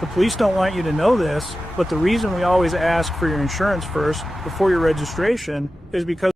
The police don't want you to know this, but the reason we always ask for your insurance first before your registration is because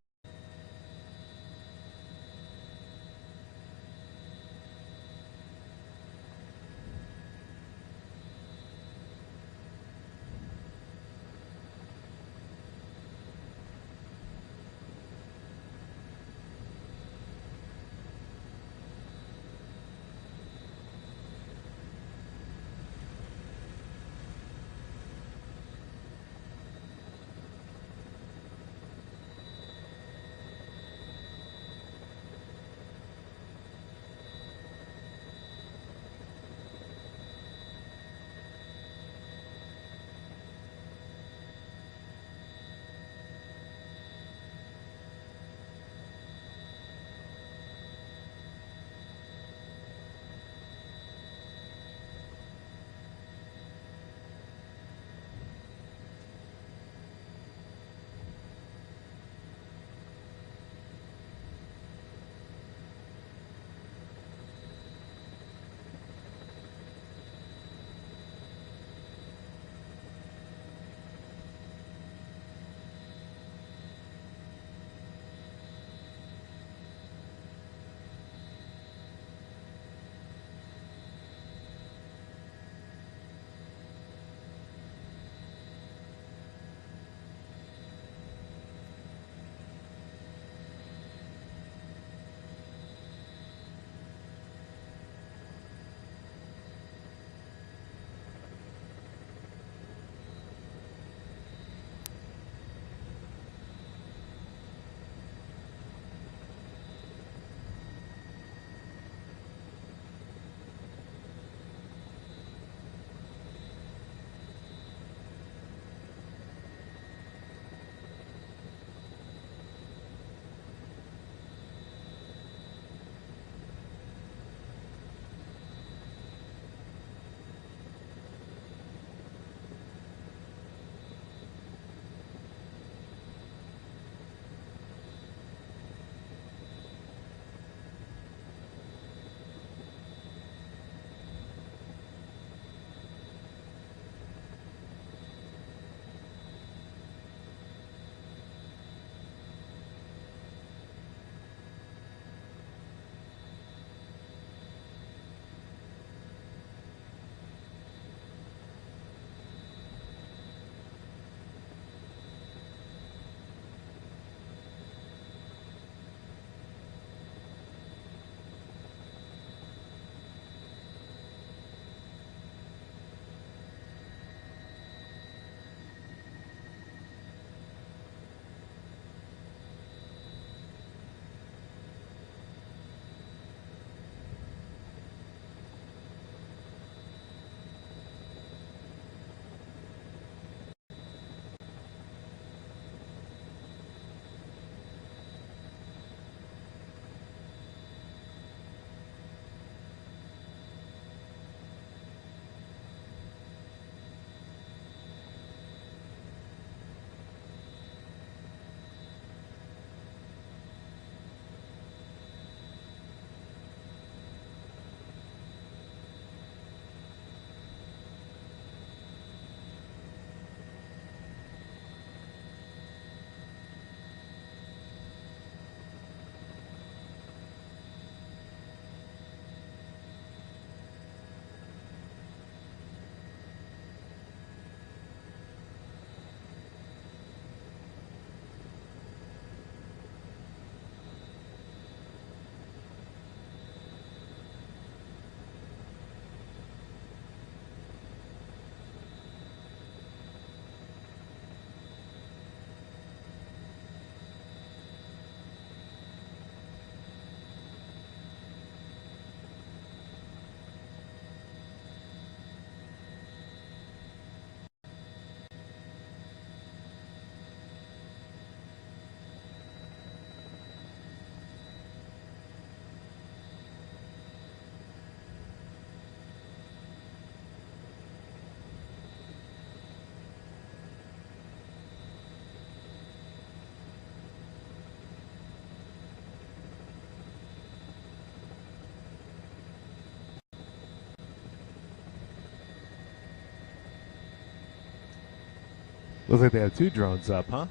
Looks like they have 2 drones up, huh?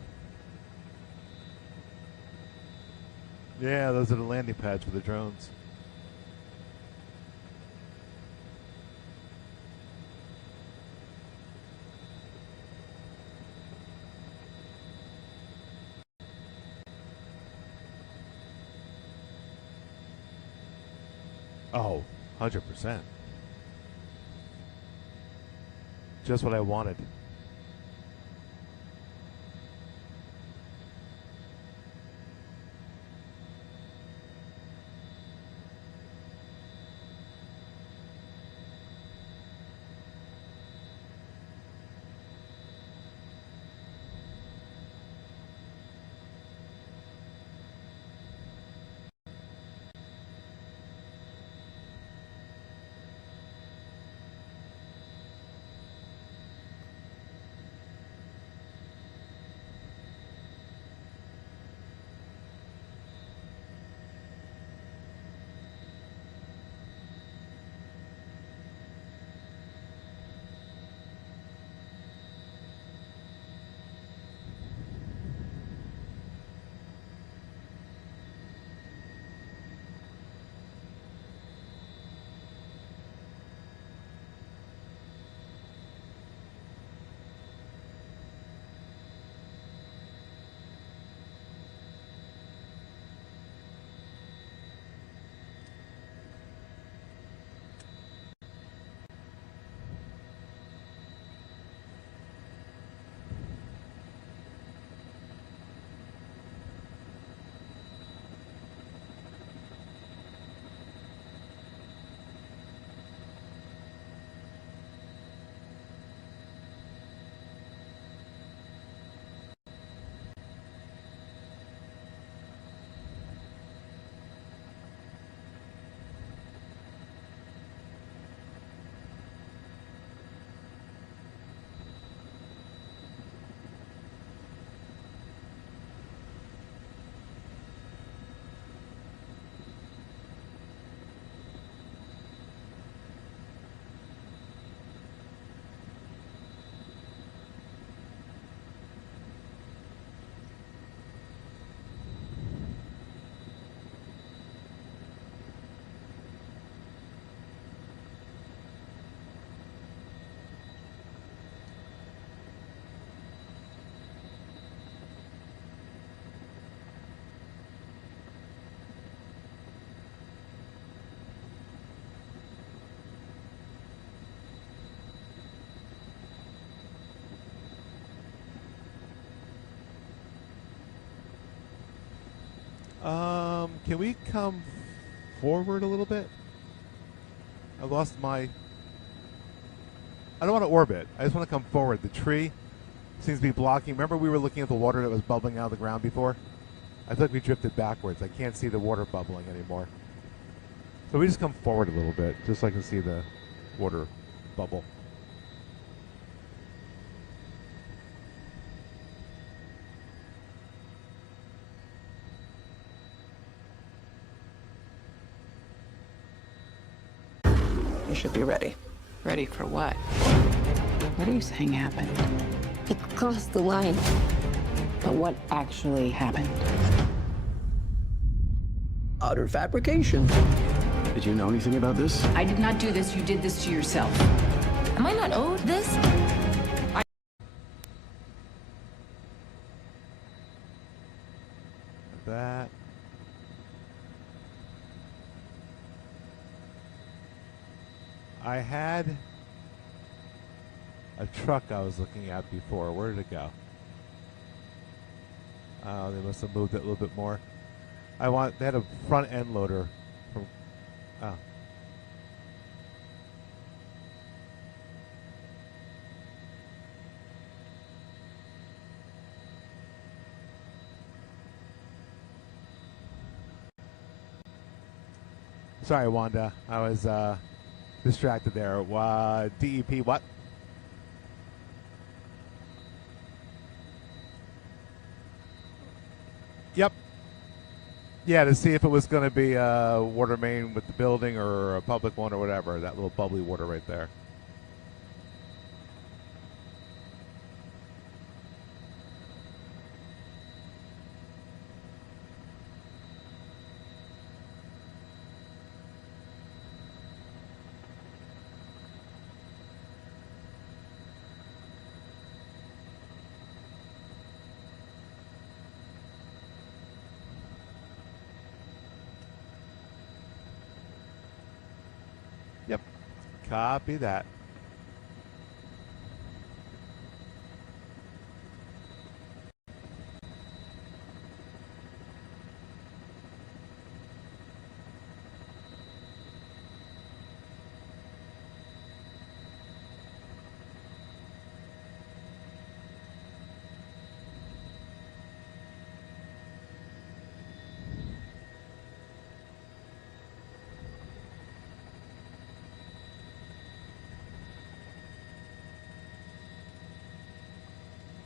Yeah, those are the landing pads for the drones. Oh, 100%. Just what I wanted. Can we come forward a little bit? I lost my... I don't want to orbit. I just want to come forward. The tree seems to be blocking. Remember we were looking at the water that was bubbling out of the ground before? I feel like we drifted backwards. I can't see the water bubbling anymore. So we just come forward a little bit, just so I can see the water bubble. You should be ready. Ready for what? What are you saying happened? It crossed the line. But what actually happened? Utter fabrication. Did you know anything about this? I did not do this. You did this to yourself. Am I not owed this? That. I had a truck I was looking at before. Where did it go? Oh, they must have moved it a little bit more. They had a front end loader from, oh. Sorry, Wanda. I was distracted there. DEP, what? Yep. Yeah, to see if it was going to be a water main with the building or a public one or whatever. That little bubbly water right there. Yep. Copy that.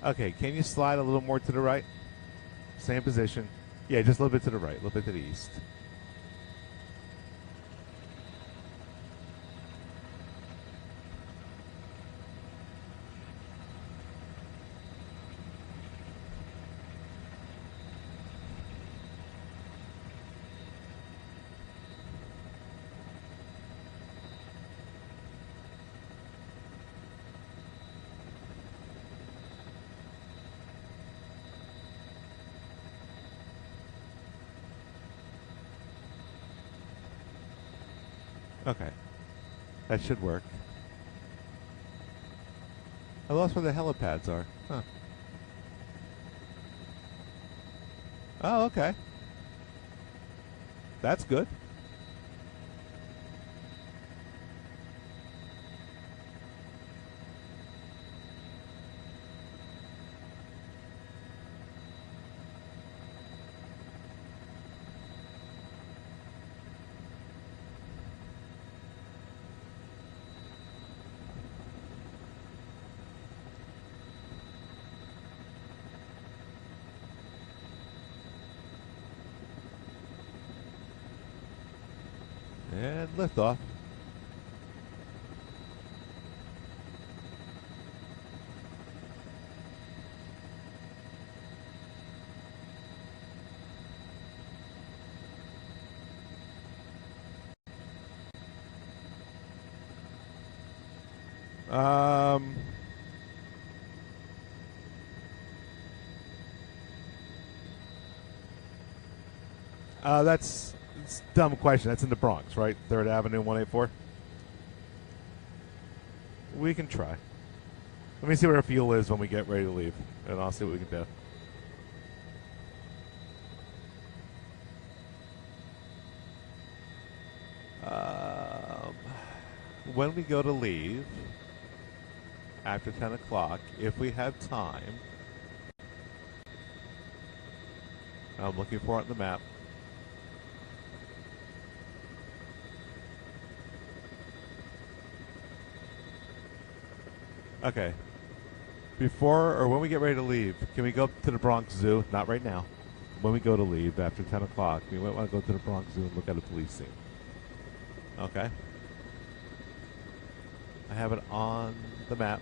Okay, can you slide a little more to the right? Same position. Yeah, just a little bit to the right, a little bit to the east. Okay. That should work. I lost where the helipads are. Huh. Oh, okay. That's good. And liftoff. Um, that's it's a dumb question. That's in the Bronx, right? 3rd Avenue, 184. We can try. Let me see what our fuel is when we get ready to leave, and I'll see what we can do. When we go to leave, after 10 o'clock, if we have time, I'm looking for it on the map. Okay. Before or when we get ready to leave, can we go up to the Bronx Zoo? Not right now. When we go to leave after 10 o'clock, we might want to go to the Bronx Zoo and look at a police scene. Okay. I have it on the map.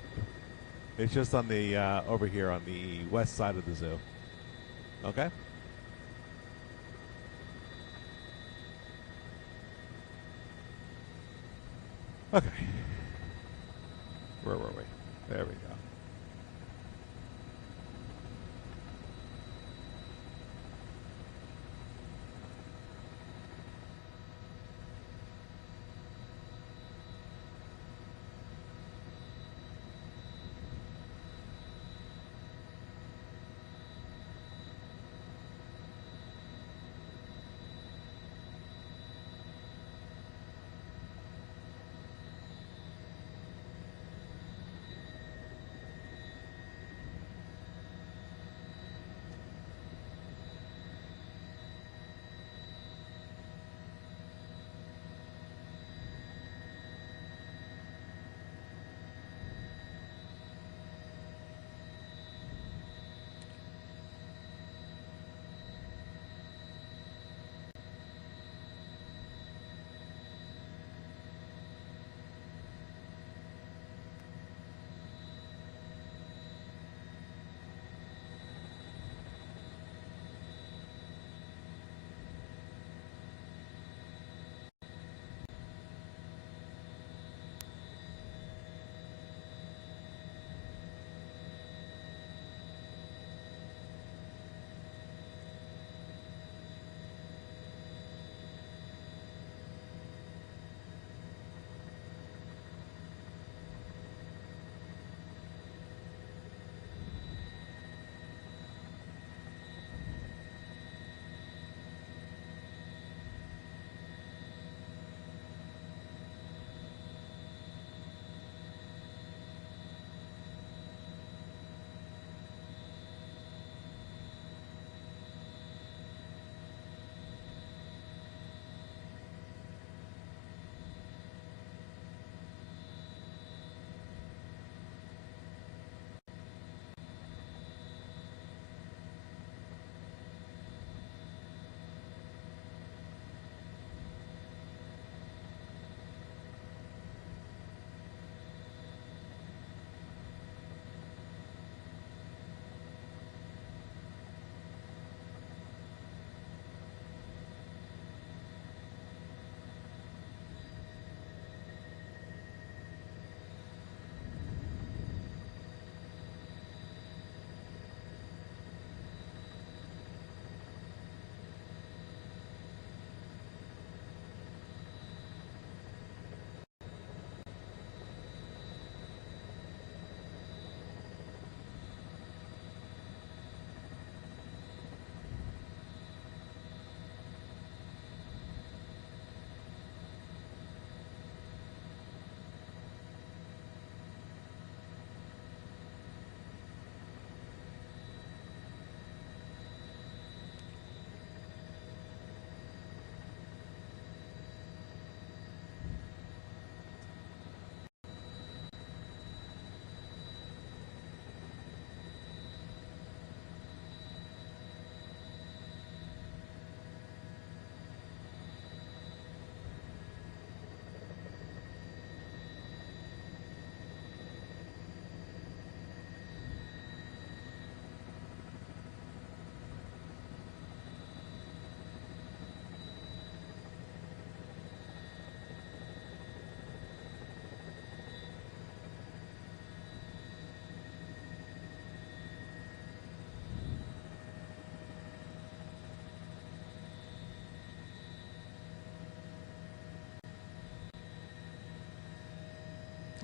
It's just on the, over here on the west side of the zoo. Okay? Okay. Where were we? There we go.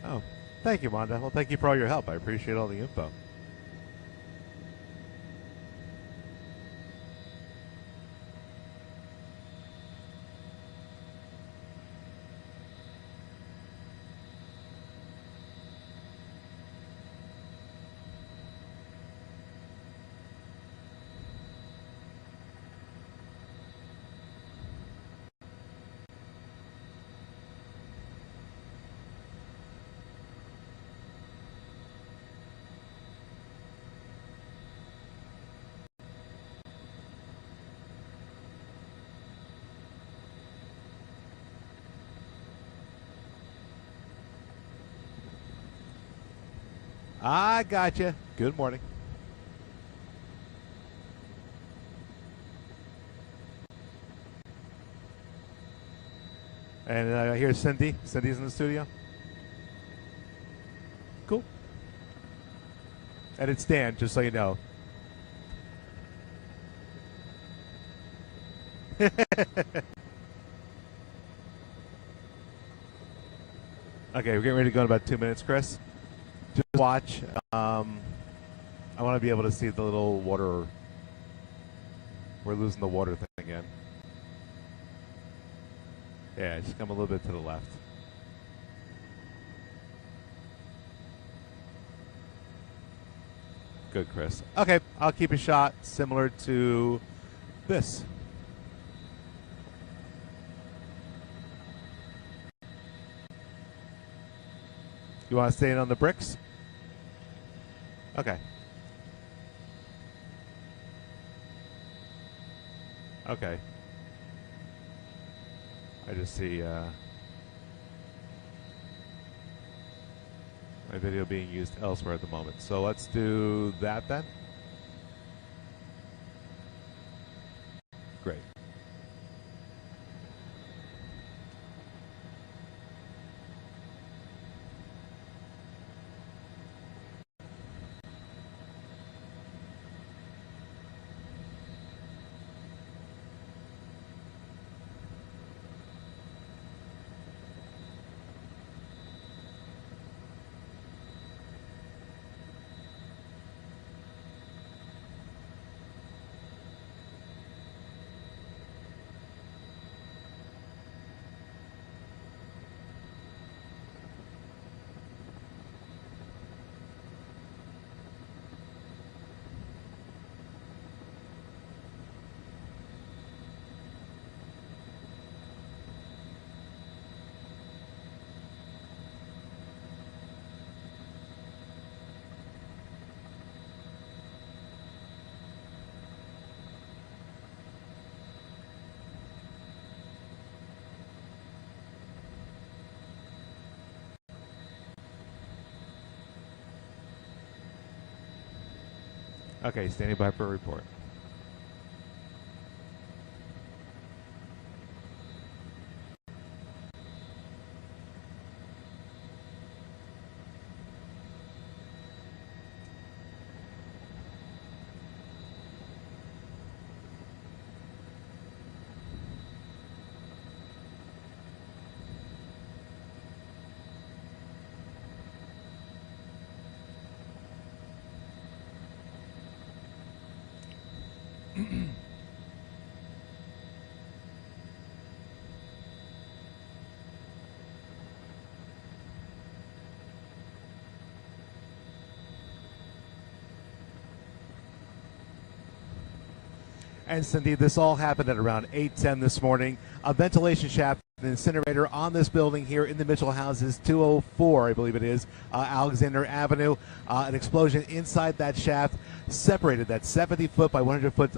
Oh, thank you, Monda. Well, thank you for all your help. I appreciate all the info. I gotcha. Good morning. And here's Cindy. Cindy's in the studio. Cool. And it's Dan, just so you know. Okay, we're getting ready to go in about 2 minutes, Chris. Just watch. I want to be able to see the little water. We're losing the water thing again. Yeah, just come a little bit to the left. Good, Chris. Okay, I'll keep a shot similar to this. You want to stay in on the bricks? Okay. Okay. I just see my video being used elsewhere at the moment. So let's do that then. Great. Okay, standing by for a report. And Cindy, this all happened at around 8:10 this morning. A ventilation shaft, an incinerator on this building here in the Mitchell houses, 204, I believe it is, Alexander Avenue. An explosion inside that shaft separated that 70-foot by 100-foot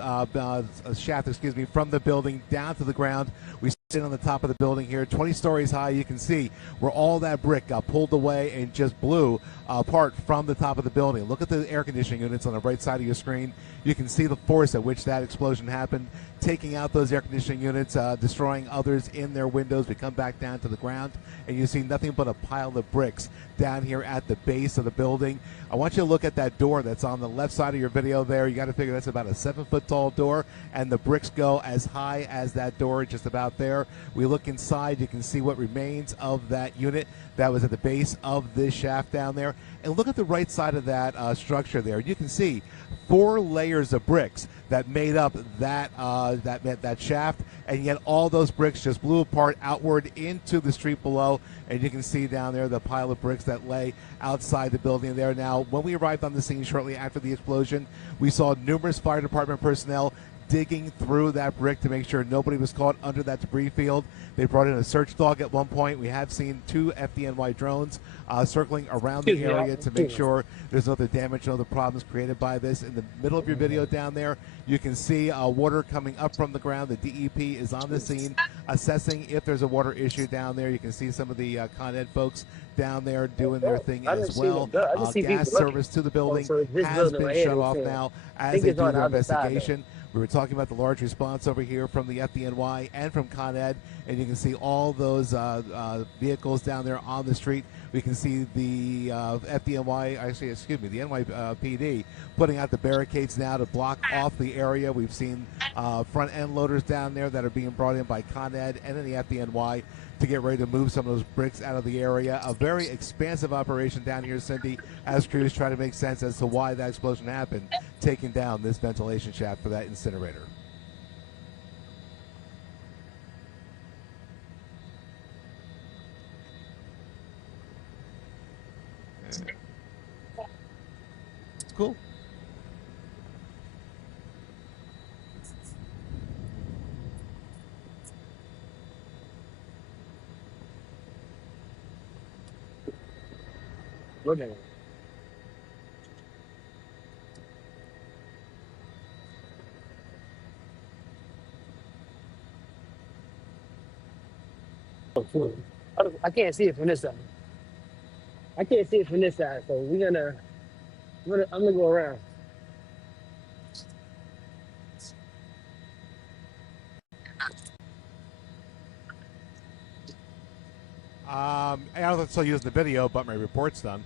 shaft, from the building down to the ground. We sit on the top of the building here, 20 stories high. You can see where all that brick got pulled away and just blew apart from the top of the building. Look at the air conditioning units on the right side of your screen. You can see the force at which that explosion happened, taking out those air conditioning units, destroying others in their windows. We come back down to the ground, and you see nothing but a pile of bricks down here at the base of the building. I want you to look at that door that's on the left side of your your video there. You got to figure that's about a 7-foot tall door, and the bricks go as high as that door, just about there. We look inside, you can see what remains of that unit that was at the base of this shaft down there. And look at the right side of that structure there. You can see 4 layers of bricks that made up that that shaft, and yet all those bricks just blew apart outward into the street below. And you can see down there the pile of bricks that lay outside the building there. Now, when we arrived on the scene shortly after the explosion, we saw numerous fire department personnel digging through that brick to make sure nobody was caught under that debris field. They brought in a search dog at one point. We have seen 2 FDNY drones circling around the area to make sure there's no other damage, no other problems created by this. In the middle of your video down there, you can see water coming up from the ground. The DEP is on the scene assessing if there's a water issue down there. You can see some of the Con Ed folks down there doing their thing as well. Gas service to the building has been shut off now as they do their investigation. We were talking about the large response over here from the FDNY and from Con Ed, and you can see all those vehicles down there on the street. We can see the the NYPD putting out the barricades now to block off the area. We've seen front end loaders down there that are being brought in by Con Ed and then the FDNY to get ready to move some of those bricks out of the area. A very expansive operation down here, Cindy, as crews try to make sense as to why that explosion happened, taking down this ventilation shaft for that incinerator. Cool. Look at it. I can't see it from this side. I can't see it from this side, so I'm gonna go around. I don't know if I'm still using the video, but my report's done.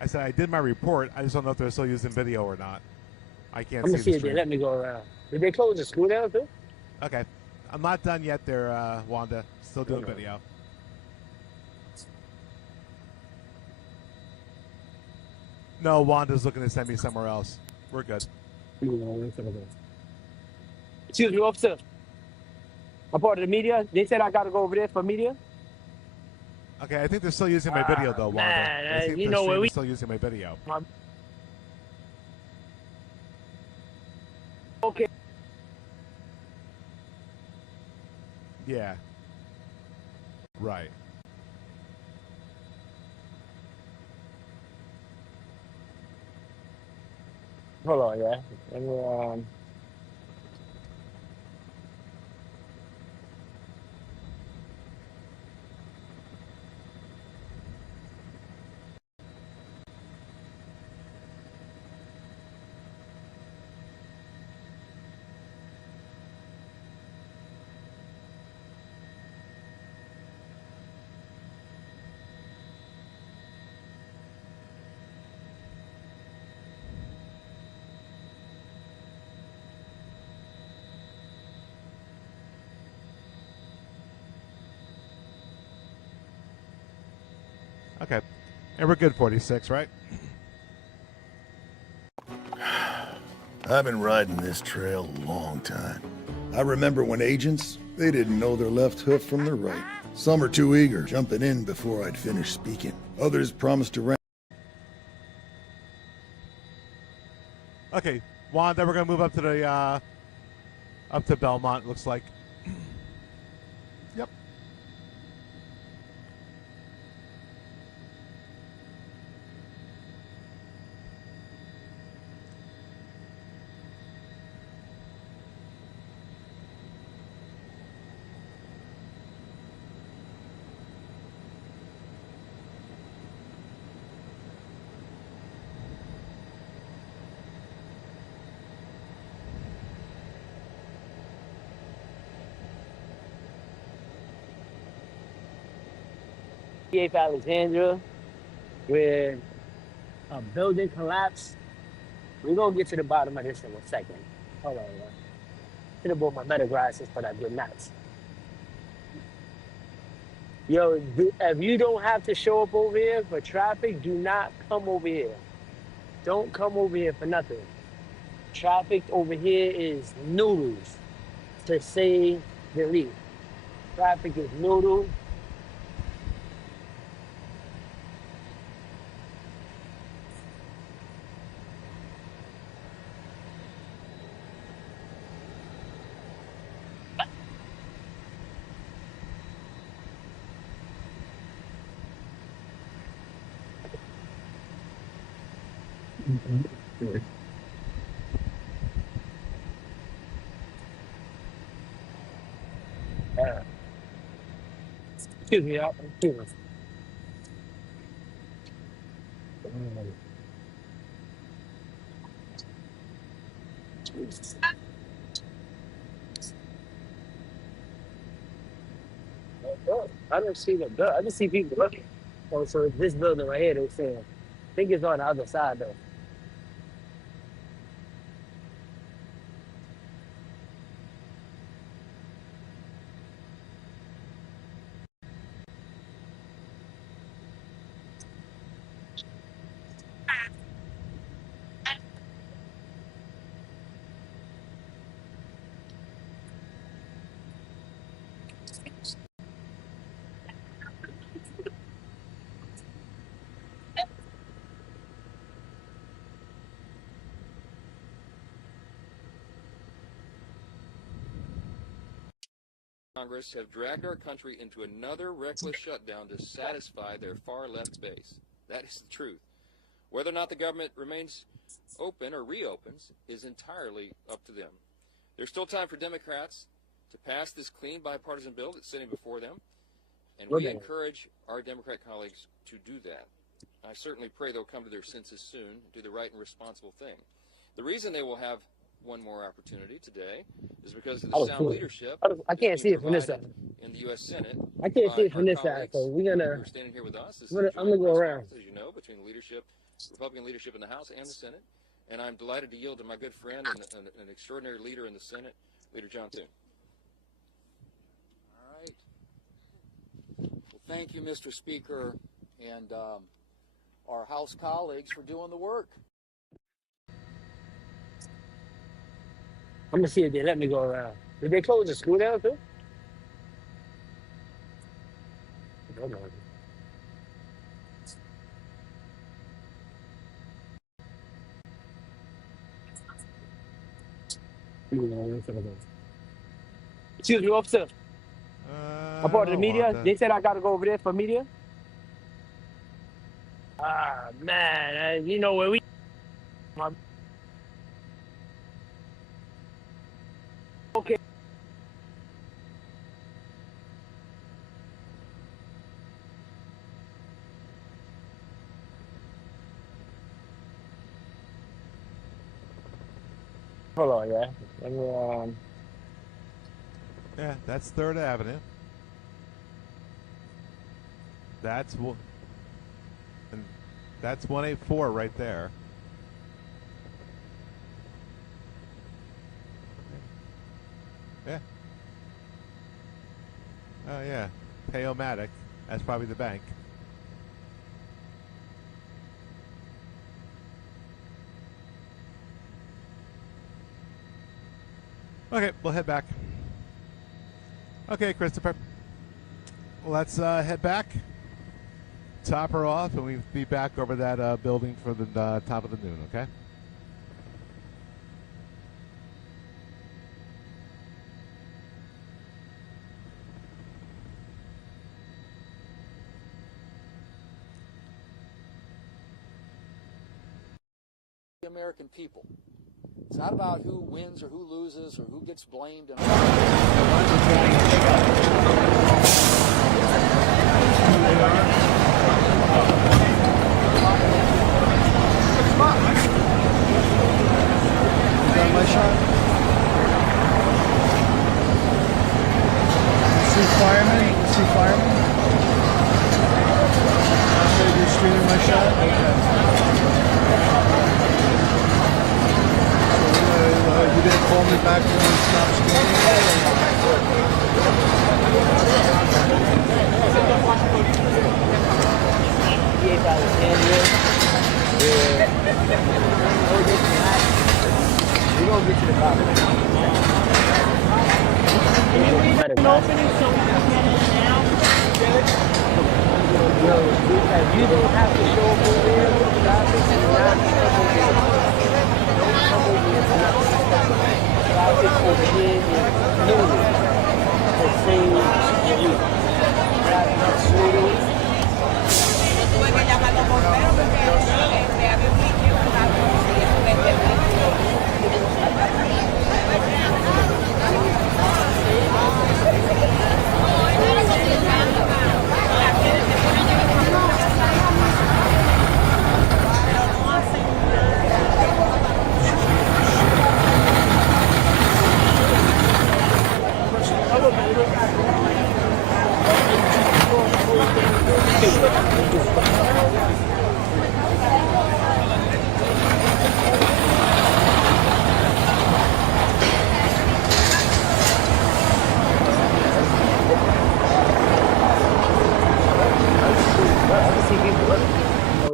I said I did my report. I just don't know if they're still using video or not. I can't I'm see gonna see the if they stream. let me go around. Did they close the school down too? Okay. I'm not done yet there, Wanda. Still doing Okay. video. No, Wanda's looking to send me somewhere else. We're good. Excuse me, officer. I'm part of the media. They said I gotta go over there for media. Okay, I think they're still using my video, though, Wanda. man, I think you the know stream where we- is still using my video. Okay. Yeah. Right. Hold on, yeah. And, Okay. And we're good, 46, right? I've been riding this trail a long time. I remember when agents, they didn't know their left hoof from their right. Some are too eager, jumping in before I'd finish speaking. Others promised to Okay, Wanda, we're gonna move up to the up to Belmont. Looks like. Yep. 58th Alexandria, where a building collapsed. We're gonna get to the bottom of this in a second. Hold on, man. Should have bought my better glasses, but I did not. Yo, if you don't have to show up over here for traffic, do not come over here. Don't come over here for nothing. Traffic over here is noodles, to say the least. Traffic is noodles. Excuse me, y'all. Excuse me. I don't see the bill. I just see people looking. Oh, so it's this building right here, they're saying. I think it's on the other side, though. Congress have dragged our country into another reckless shutdown to satisfy their far-left base. That is the truth. Whether or not the government remains open or reopens is entirely up to them. There's still time for Democrats to pass this clean bipartisan bill that's sitting before them, and we encourage our Democrat colleagues to do that. I certainly pray they'll come to their senses soon and do the right and responsible thing. The reason they will have one more opportunity today is because of the sound leadership. I can't see it from this side. In the U.S. Senate. I can't see it from this side, so we're gonna. Standing here with us. I'm gonna go around. As you know, between the leadership, Republican leadership in the House and the Senate, and I'm delighted to yield to my good friend and an extraordinary leader in the Senate, Leader John Thune. All right. Well, thank you, Mr. Speaker, and our House colleagues for doing the work. I'm gonna see if they let me go around. Did they close the school down too? Hold on. Excuse me, officer. I'm part of the media. They said I gotta go over there for media. Ah, man, you know where we. Okay. Hold on, yeah. Let me, Yeah, that's 3rd Avenue. That's and that's 184 right there. Yeah. Oh yeah, Payomatic. That's probably the bank. Okay, we'll head back. Okay, Christopher. Let's head back. Top her off, and we'll be back over that building for the top of the noon, okay? The American people. It's not about who wins or who loses or who gets blamed. My shot. See firemen? See firemen? You gonna call me back when we stop We're gonna get to the bottom. Yo, if you don't have to show up over here, traffic is not over here. Don't come over here for nothing. Traffic over here is noodle. The same as you. Traffic noodle.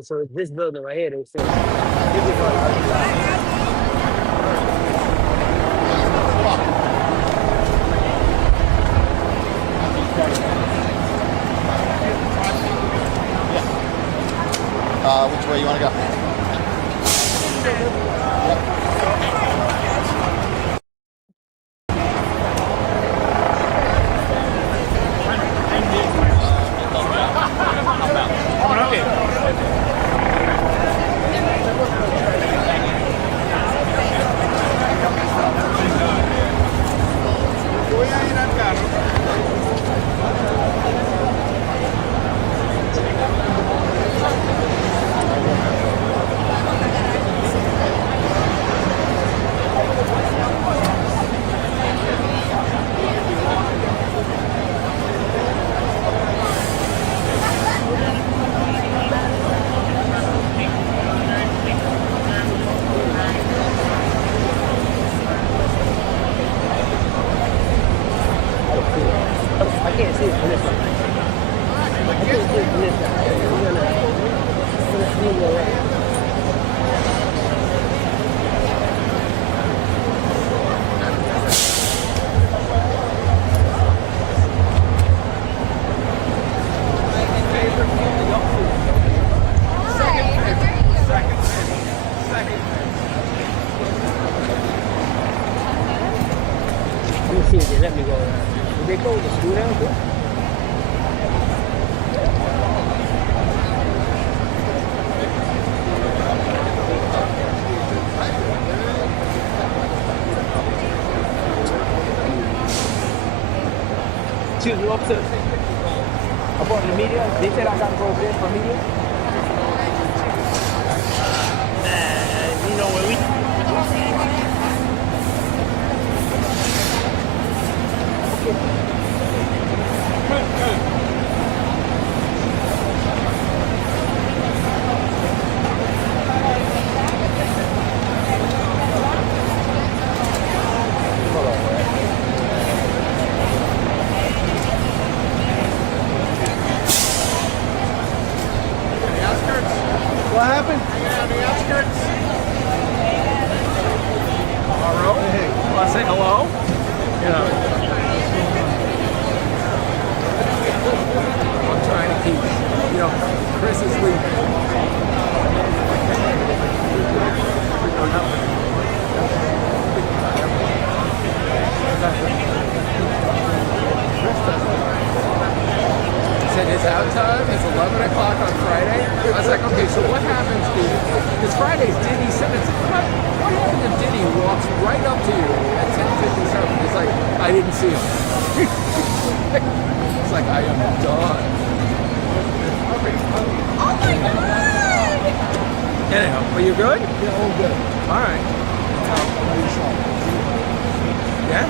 So this building right here, they say. Which way you want to go? I can't see it from this side. I can't see it from this side. We're gonna swing around. Let me see if they let me go around. Did they close the school down too? Excuse me, officer. About the media, they said I gotta go over there for media. You know where we. What happened? Yeah, on the outskirts. All right. Hey. Want to say hello? Yeah. I'm trying to keep, Chris is leaving. He said his out time is 11 o'clock on Friday. I was like, okay, so what happens because Friday's Diddy said, what happens if Diddy walks right up to you at 10:57? It's like, I didn't see him. It's like, I am done. Oh my God! Anyhow, are you good? Yeah, all good. All right. Yeah?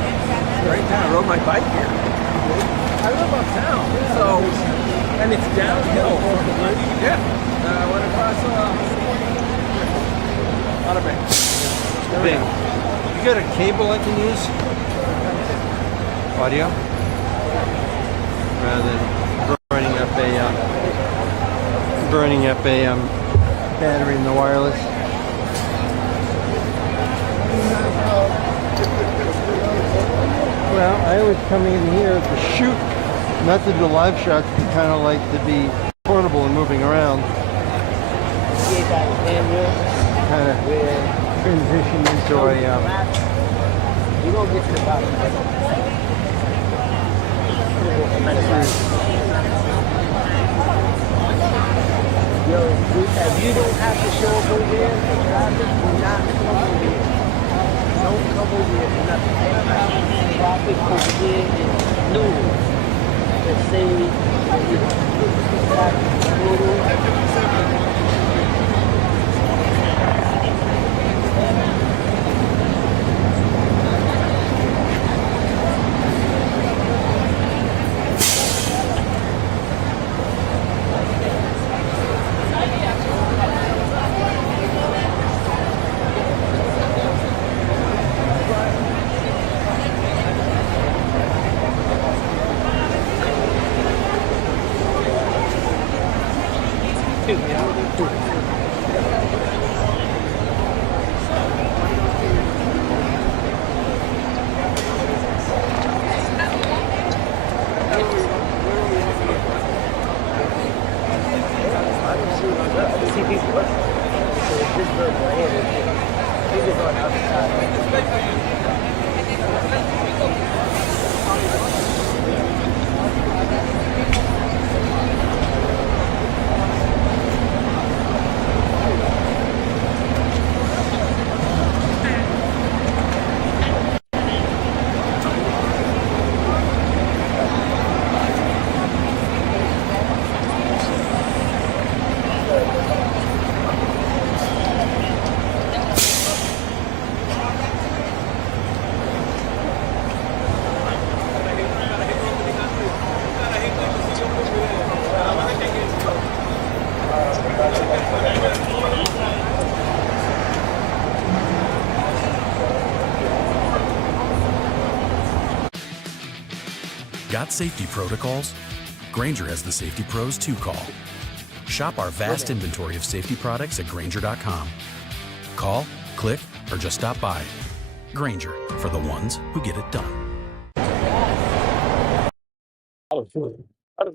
Right now, I rode my bike here. I live uptown, so, and it's downhill. Yeah. Bing, you got a cable I can use? Audio? Rather than burning up a battery in the wireless. Well, I was coming in here to shoot, not to do live shots, but kind of like to be portable and moving around. Kind of transition into a. You gonna get to the bottom. Yo, if you don't have to show up over here for traffic, do not come over here. Don't come over here for nothing. Traffic over here is noodle. Let's say noodle. Got safety protocols? Grainger has the safety pros to call. Shop our vast inventory of safety products at Grainger.com. Call, click, or just stop by. Grainger, for the ones who get it done.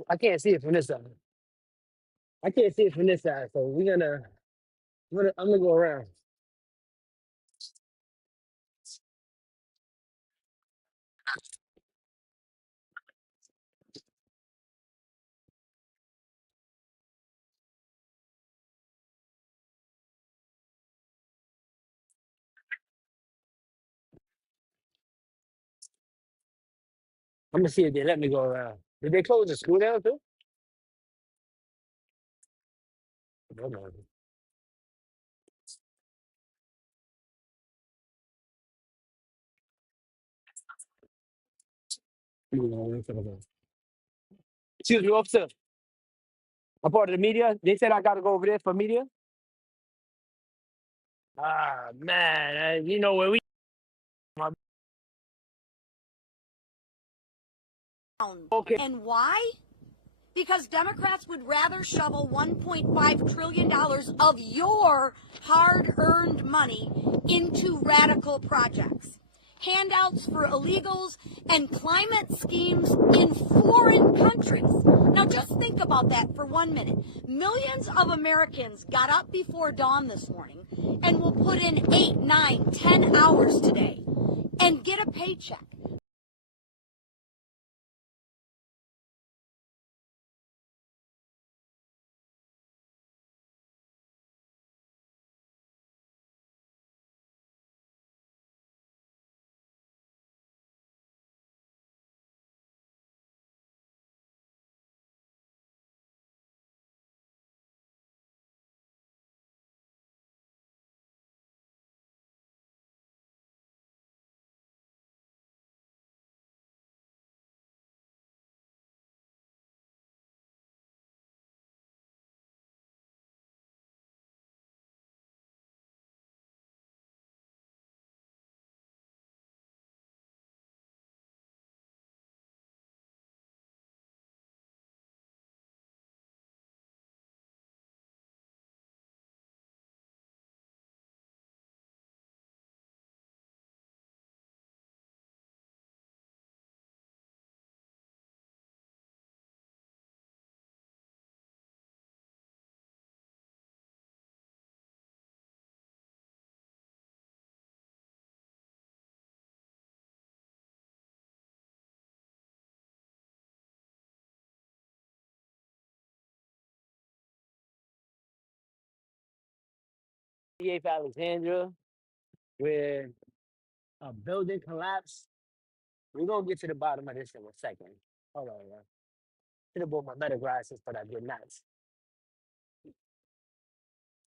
I can't see it from this side. I can't see it from this side, so I'm gonna go around. I'm gonna see if they let me go around. Did they close the school down too? Hold on. Excuse me, officer. I'm part of the media. They said I gotta go over there for media. Ah man, you know where we. Okay. And why? Because Democrats would rather shovel $1.5 trillion of your hard-earned money into radical projects. Handouts for illegals and climate schemes in foreign countries. Now just think about that for 1 minute. Millions of Americans got up before dawn this morning and will put in 8, 9, 10 hours today and get a paycheck. 38th Alexandria, where a building collapsed. We're gonna get to the bottom of this in a second. Hold on, yeah. Should have bought my better glasses, but I did not.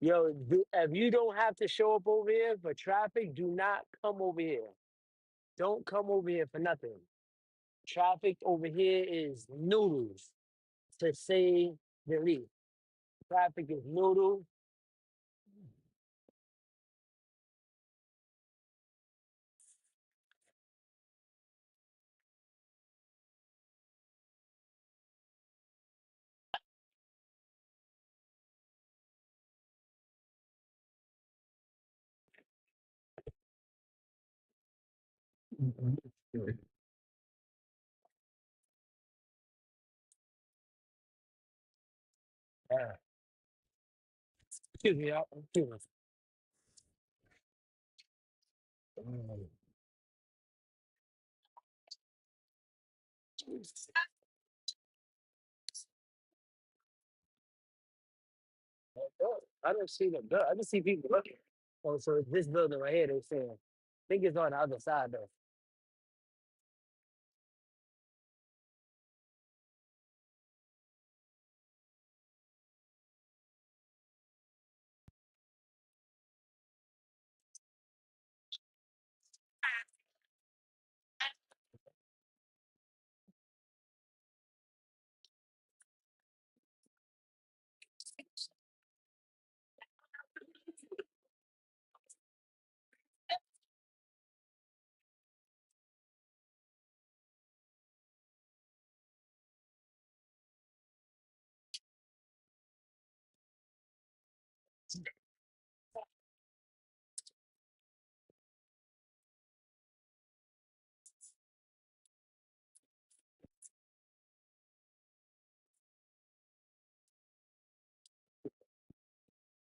Yo, if you don't have to show up over here for traffic, do not come over here. Don't come over here for nothing. Traffic over here is noodles, to say the least. Traffic is noodles. Yeah. Excuse me, y'all. Excuse me. I don't see the bill. I just see people looking. Oh, so it's this building right here, they're saying. I think it's on the other side, though.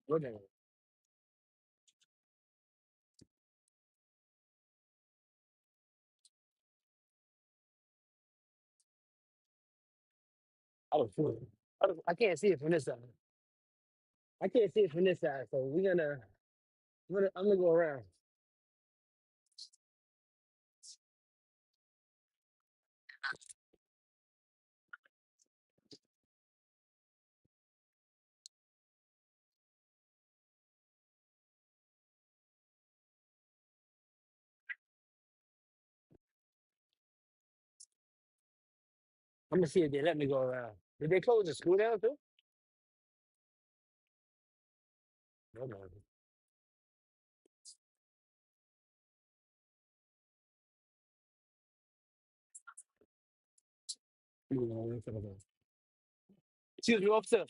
Look at it. I don't feel it. I can't see it from this side. I can't see it from this side, so I'm gonna go around. I'm gonna see if they let me go around. Did they close the school down too? No, no. Excuse me, officer.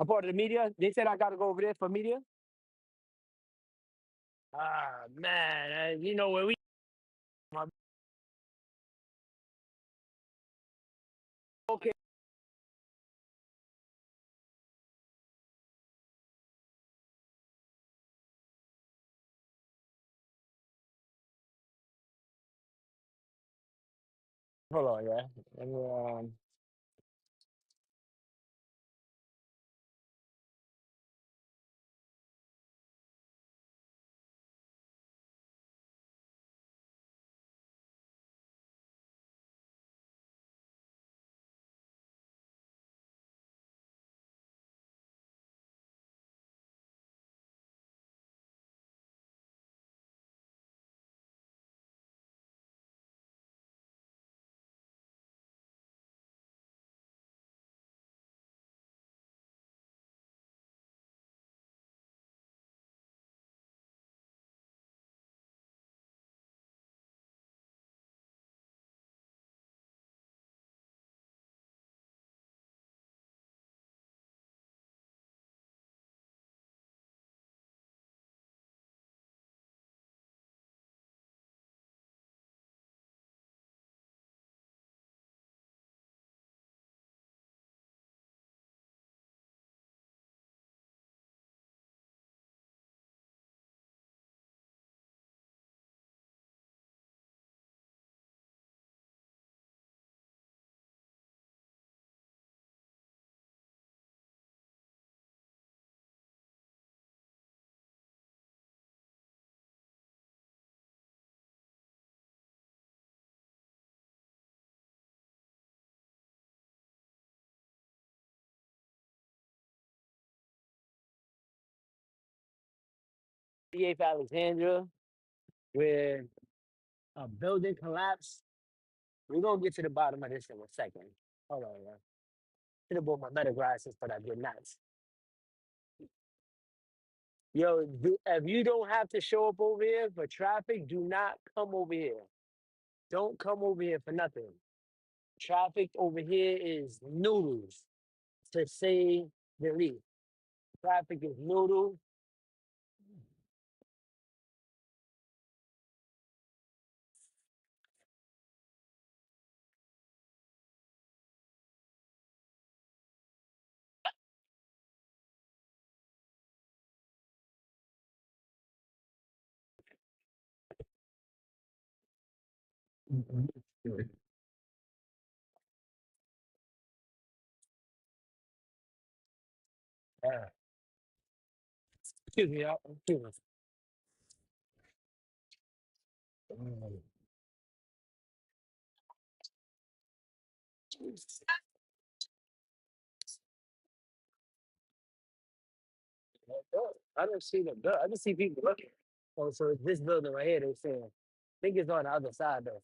I'm part of the media. They said I gotta go over there for media. Ah man, you know where we. Okay. Hold on, yeah. And, 38th Alexandria, where a building collapsed. We're gonna get to the bottom of this in a second. Hold on, man. Should have bought my better glasses, but I did not. Yo, if you don't have to show up over here for traffic, do not come over here. Don't come over here for nothing. Traffic over here is noodles, to say the least. Traffic is noodles. Yeah. Excuse me, y'all. Excuse me. I don't see the bill. I just see people looking. Oh, so it's this building right here, they're saying. I think it's on the other side, though.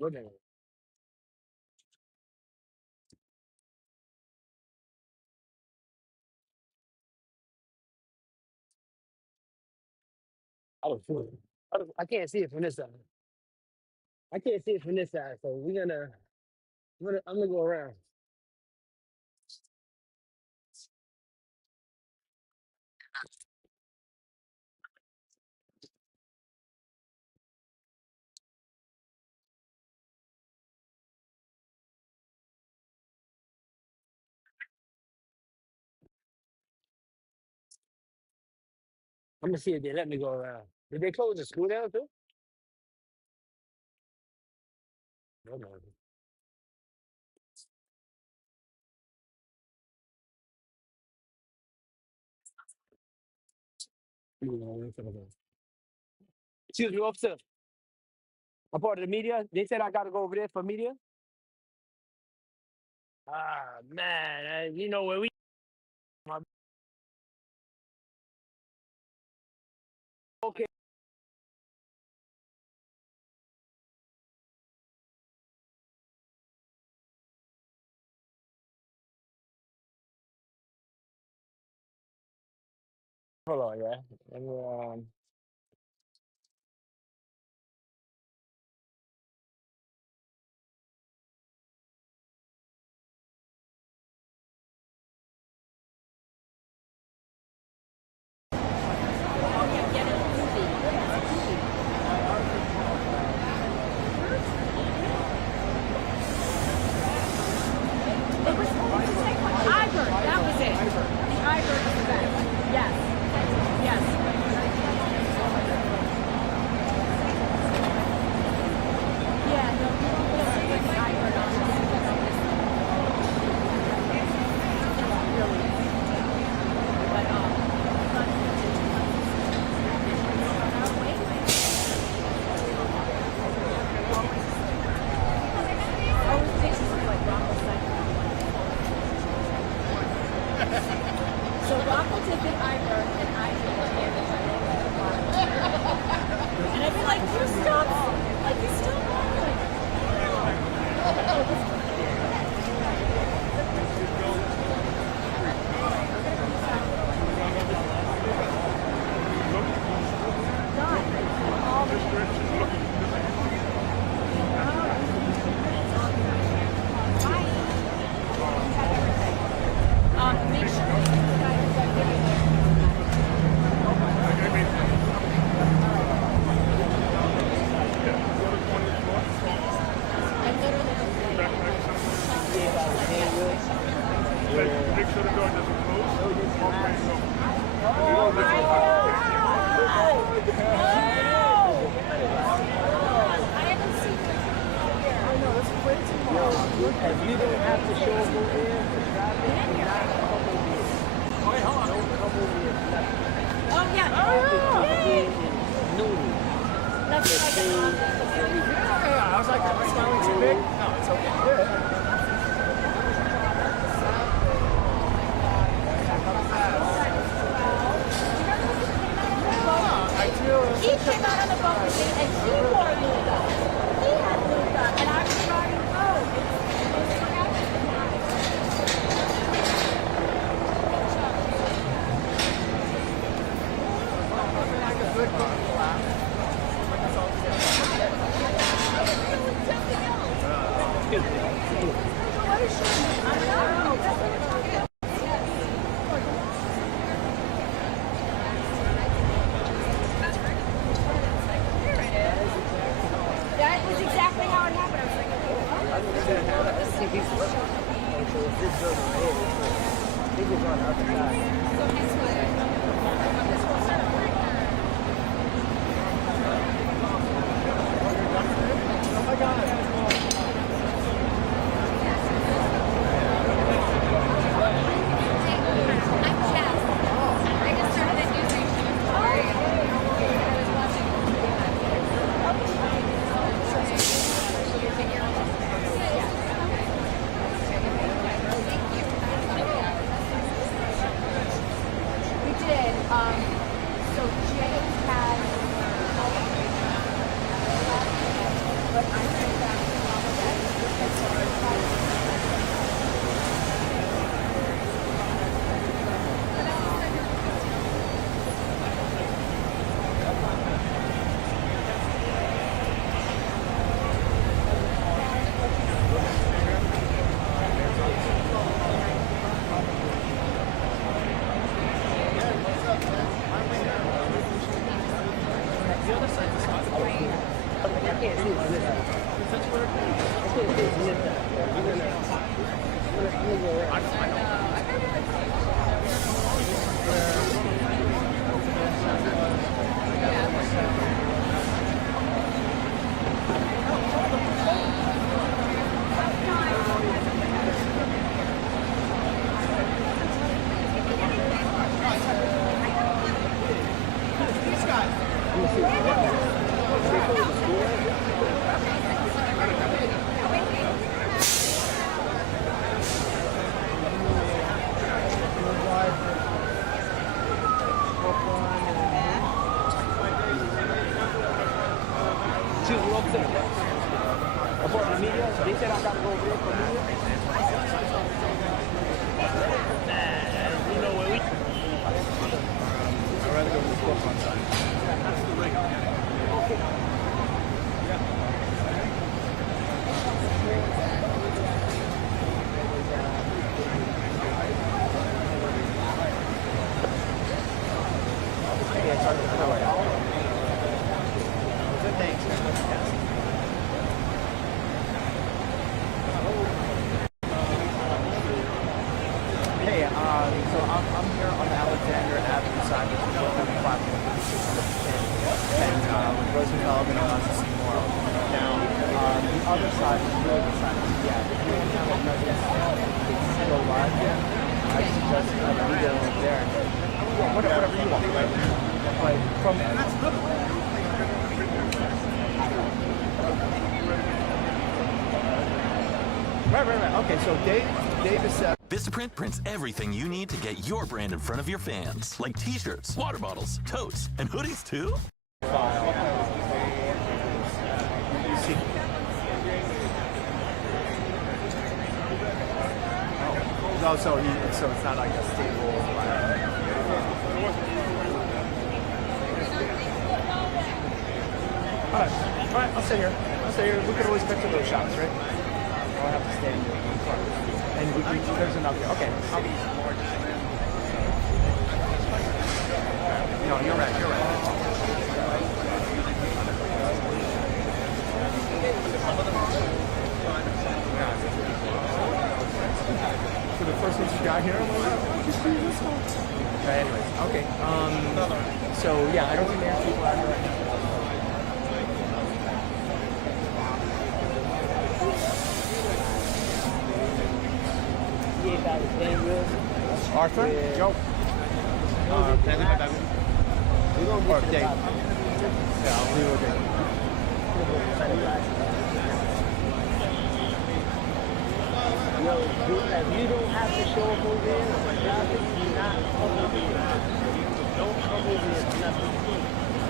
Look at it. I don't feel it. I can't see it from this side. I can't see it from this side, so I'm gonna go around. I'm gonna see if they let me go around. Did they close the school down too? No, no. Excuse me, officer. I'm part of the media. They said I gotta go over there for media. Ah man, you know where we. Okay. Hold on, yeah. Iber, that was it. Iber was the best. Yes. Yes. Yeah, no, you don't get a good Iber on So Rocco did an Iber and I did the damage. And I'd be like, you stop. Like, you stop. if you don't have to show up over here for traffic, do not come over here. Wait, hold on. Don't come over here for nothing. Oh, yeah. Traffic over here is noodle. That's It's like paid every Yeah, I was like, am I smiling too big? No, it's okay. He came out on the boat with me and she wore lube up. He had lube up and I was starting to go. That was exactly how it happened. I was like, we did. So James had. But I think choose what I'm saying. About the media, they said I gotta go over there for media. You know where we. I'd rather go to the forefront side. That's the ring. Okay. Hey, so I'm here on the Alexander Avenue side, which is the platform and Roosevelt and wants to see more of. Now, the other side is really the side. Yeah, if you want to have a president go live here, I suggest you go there. Yeah, whatever you want, right? Like from Right. Okay, so Dave is set. Vistaprint prints everything you need to get your brand in front of your fans, like t-shirts, water bottles, totes, and hoodies too. No, so it's not like a stable. All right, I'll stay here. We could always get to those shots, right? I'll have to stay in front. And there's enough here. Okay. No, you're right. So the first ones you got here, just do this one. Okay, anyways, okay. So yeah, I don't think there's people out here right now. outside is dangerous. Arthur? Yeah. Joe? Can I leave my bag with you? We're gonna get Or to the Dave? top. Yeah, I'll leave it with Dave. Yo, if you don't have to show up over there for traffic, do not come over here. Don't come over here for nothing.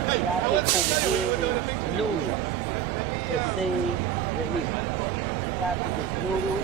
Traffic over here is noodle. To say the least. Traffic is noodle.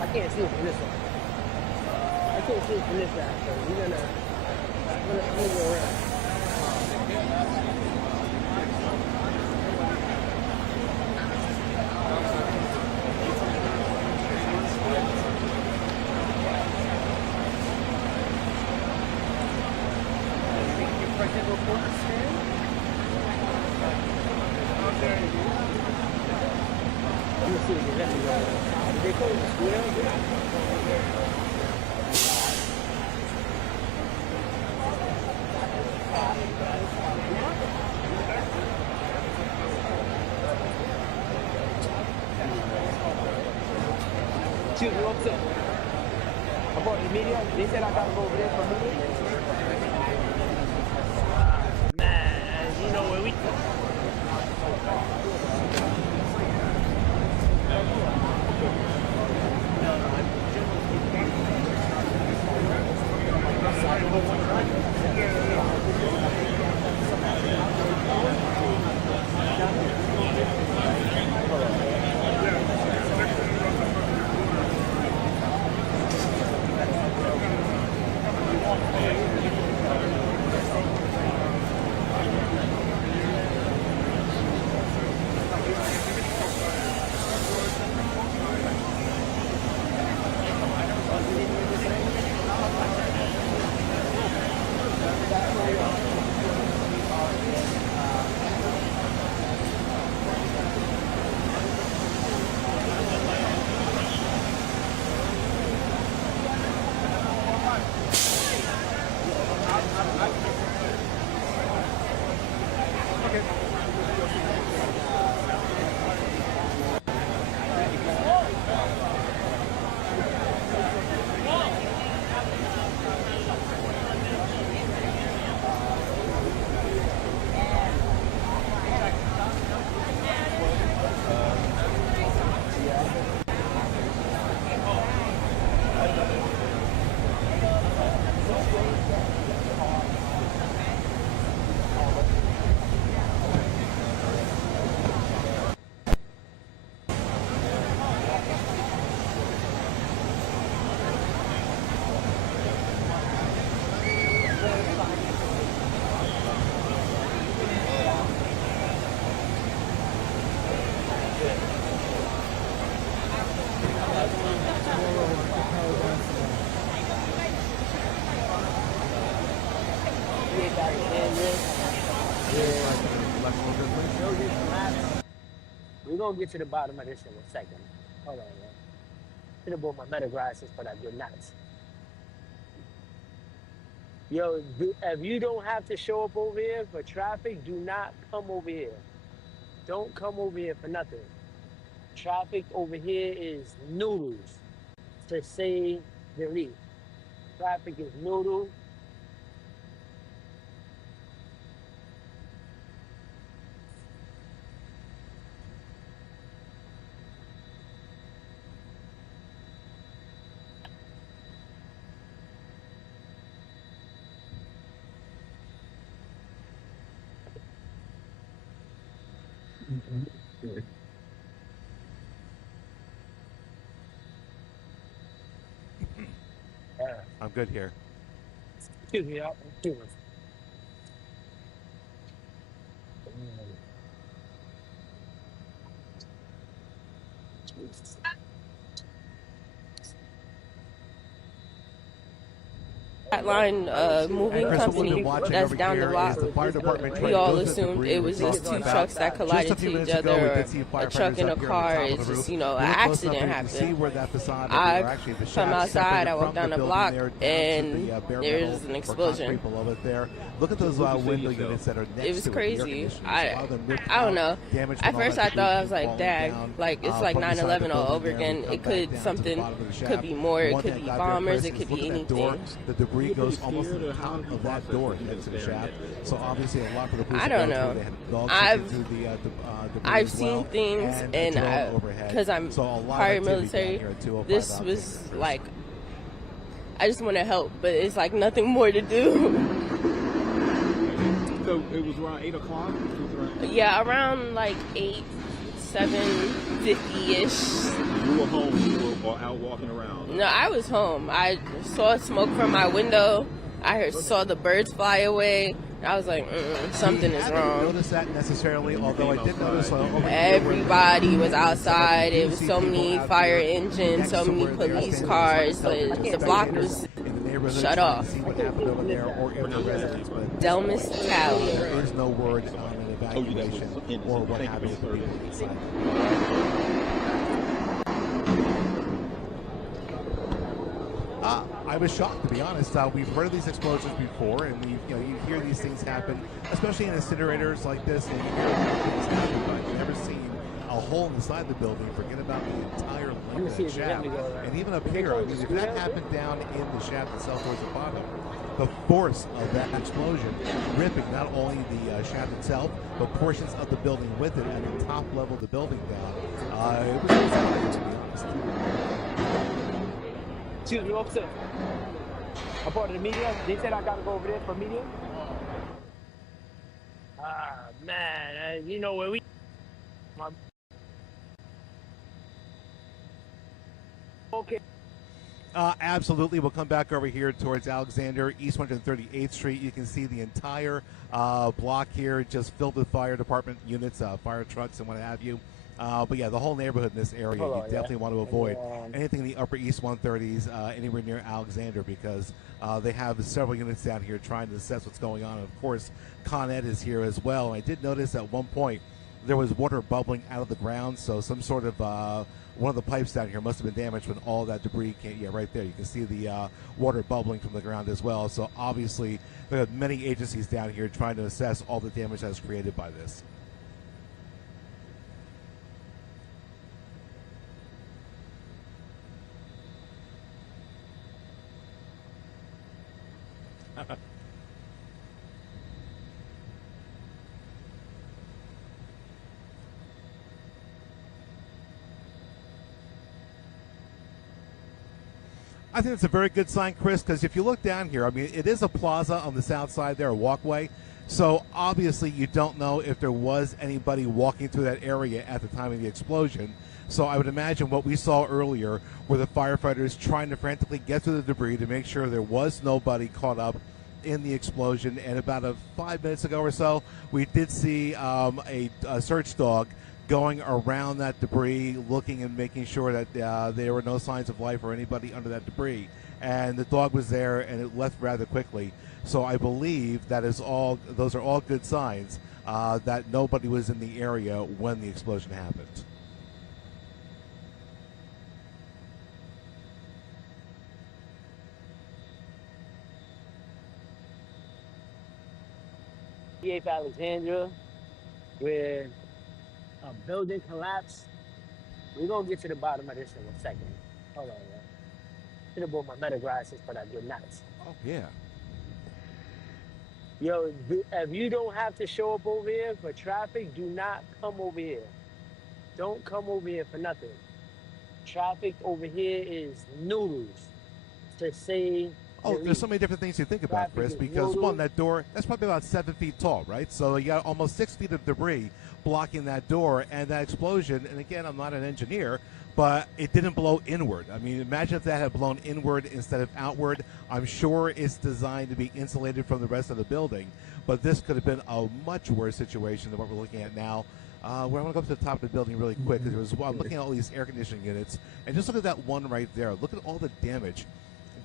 I can't see it from this one. I can't see it from this side, so we're gonna go around. Let me see if there's anything. Did they close the school down? Excuse me, what's up? About the media? They said I gotta go over there for media? Man, you know where we We're gonna get to the bottom of this in a second. Hold on, man. Should have bought my meta glasses, but I did not. Yo, if you don't have to show up over here for traffic, do not come over here. Don't come over here for nothing. Traffic over here is noodles, to say the least. Traffic is noodles. I'm good here. Excuse me, excuse me. That line moving company that's down the block, we all assumed it was just two trucks that collided to each other, or a truck and a car. It's just, you know, an accident happened. I come outside, I walk down the block, and there's an explosion. Look at those window units that are next to it. It was crazy. I don't know. At first I thought, I was like, dang, like it's like 9/11 all over again. It could, something could be more. It could be bombers. It could be anything. The debris goes almost to the top of that door next to the shaft. So obviously a lot of the police. I don't know. I've seen things, and because I'm prior military, this was like, I just want to help, but it's like nothing more to do. So it was around 8 o'clock? Yeah, around like 8, 7:50-ish. You were home or out walking around? No, I was home. I saw smoke from my window. I saw the birds fly away. I was like, something is wrong. I didn't notice that necessarily, although I did notice everybody was outside. It was so many fire engines, so many police cars. The block was shut off. Delmas Tally. There is no word on an evacuation or what happened to the people inside. I was shocked, to be honest. We've heard of these explosions before, and you hear these things happen, especially in incinerators like this, and you hear things happen, but I've never seen a hole inside the building. Forget about the entire length of the shaft. And even up here, I mean, if that happened down in the shaft itself towards the bottom, the force of that explosion ripping not only the shaft itself, but portions of the building with it, and the top level of the building down. It was exciting, to be honest. Excuse me, officer. I'm part of the media. They said I gotta go over there for media. Man, you know where we. Okay. Absolutely. We'll come back over here towards Alexander, East 138th Street. You can see the entire block here just filled with fire department units, fire trucks, and what have you. But yeah, the whole neighborhood in this area, you definitely want to avoid anything in the upper East 130s, anywhere near Alexander, because they have several units down here trying to assess what's going on. And of course, Con Ed is here as well. And I did notice at one point there was water bubbling out of the ground, so some sort of one of the pipes down here must have been damaged when all that debris came. Yeah, right there. You can see the water bubbling from the ground as well. So obviously, there are many agencies down here trying to assess all the damage that was created by this. I think it's a very good sign, Chris, because if you look down here, I mean, it is a plaza on the south side there, a walkway. So obviously you don't know if there was anybody walking through that area at the time of the explosion. So I would imagine what we saw earlier were the firefighters trying to frantically get through the debris to make sure there was nobody caught up in the explosion. And about 5 minutes ago or so, we did see a search dog going around that debris, looking and making sure that there were no signs of life or anybody under that debris. And the dog was there, and it left rather quickly. So I believe that is all; those are all good signs. that nobody was in the area when the explosion happened. Scape, Alexandria, where a building collapsed. We're gonna get to the bottom of this in a second. Hold on, man. Should have bought my meta glasses, but I did not. Oh yeah. Yo, if you don't have to show up over here for traffic, do not come over here. Don't come over here for nothing. Traffic over here is noodles. To say Oh, the there's so least. many different things you think about, Traffic Chris, is because one, noodles. that door, that's probably about 7 feet tall, right? So you got almost 6 feet of debris blocking that door, and that explosion, and again, I'm not an engineer, but it didn't blow inward. I mean, imagine if that had blown inward instead of outward. I'm sure it's designed to be insulated from the rest of the building, but this could have been a much worse situation than what we're looking at now. We're going to go up to the top of the building really quick, because I'm looking at all these air conditioning units, and just look at that one right there. Look at all the damage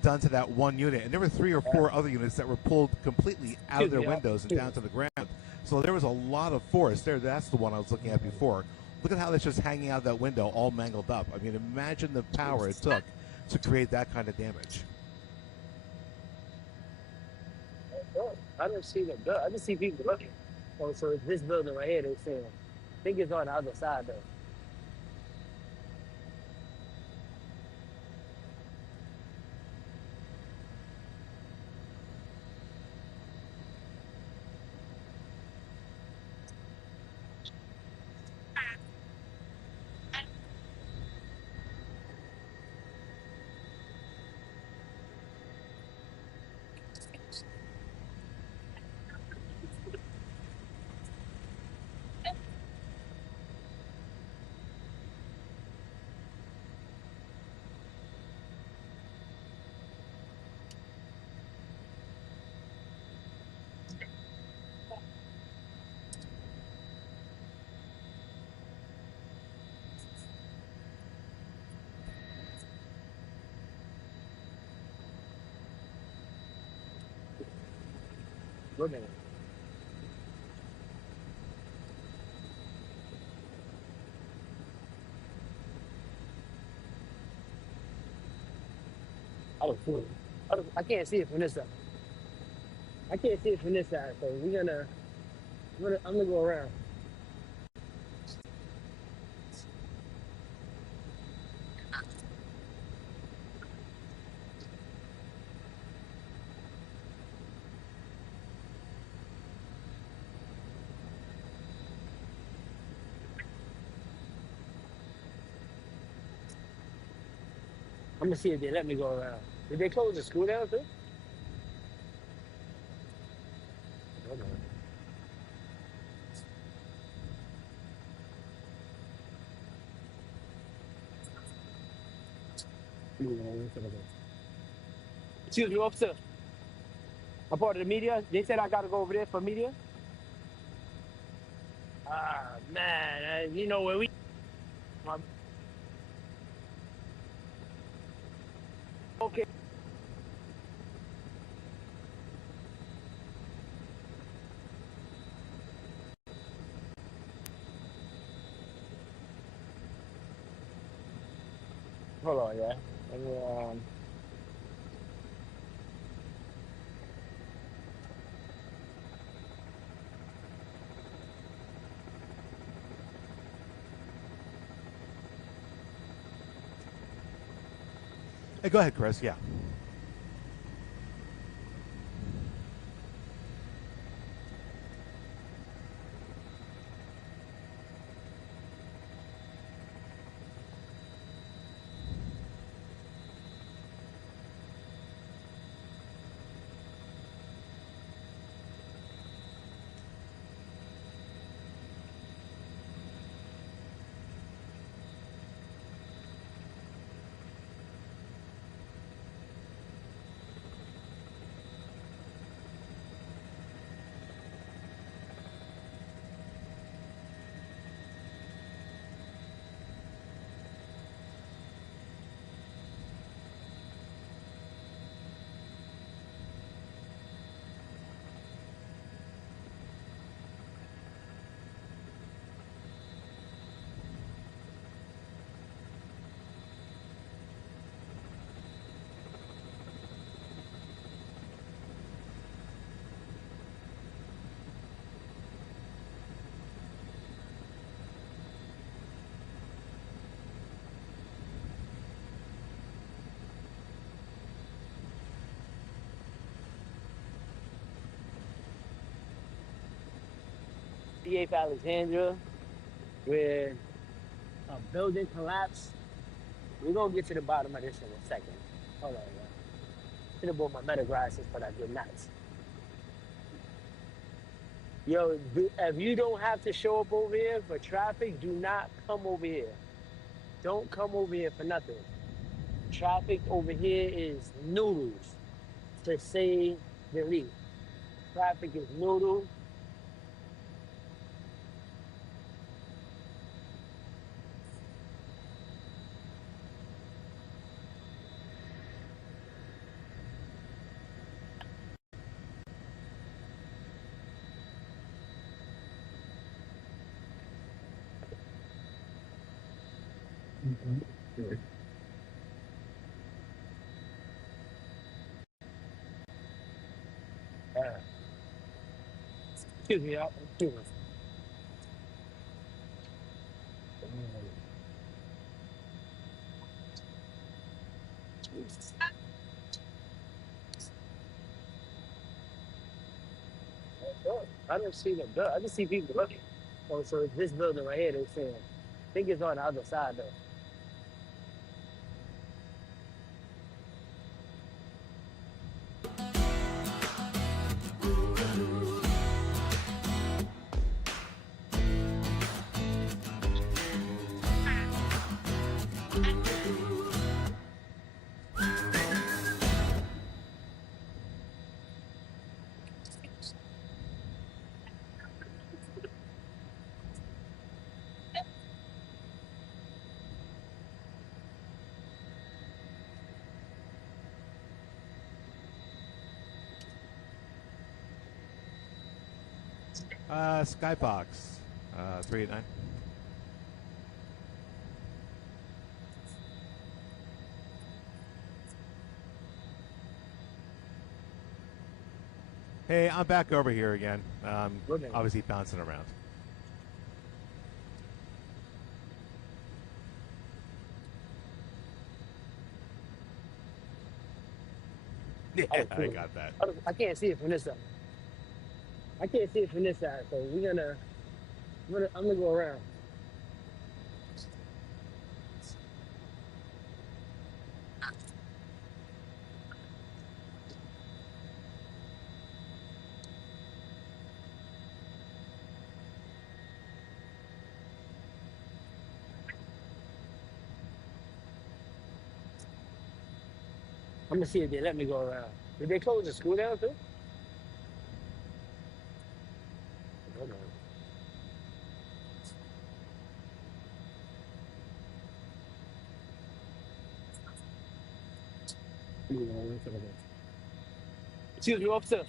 done to that one unit, and there were 3 or 4 other units that were pulled completely out of their windows and down to the ground. So there was a lot of force there. That's the one I was looking at before. Look at how that's just hanging out that window, all mangled up. I mean, imagine the power it took to create that kind of damage. I don't see the building. I just see people looking. Oh, so it's this building right here. They're saying. I think it's on the other side though. Wait a minute. I don't see it. I can't see it from this side. I can't see it from this side, so I'm gonna go around. I'm gonna see if they let me go around. Did they close the school down too? Hold on. Excuse me, officer. I'm part of the media. They said I gotta go over there for media. Ah, man, you know where we. Okay. Hold on, yeah. Let me, Hey, go ahead, Chris. Yeah. 58th Alexandria, where a building collapsed. We're gonna get to the bottom of this in a second. Hold on, man. Should have bought my meta glasses, but I did not. Yo, if you don't have to show up over here for traffic, do not come over here. Don't come over here for nothing. Traffic over here is noodles, to say the least. Traffic is noodles. Excuse me, y'all. Excuse me. I don't see the bill. I just see people looking. Oh, so it's this building right here, they're saying. I think it's on the other side, though. Skybox, 389. Hey, I'm back over here again. Obviously bouncing around. Yeah, I got that. I can't see it from this side. I can't see it from this side, so I'm gonna go around. I'm gonna see if they let me go around. Did they close the school down too? Hold on. Excuse me, officer.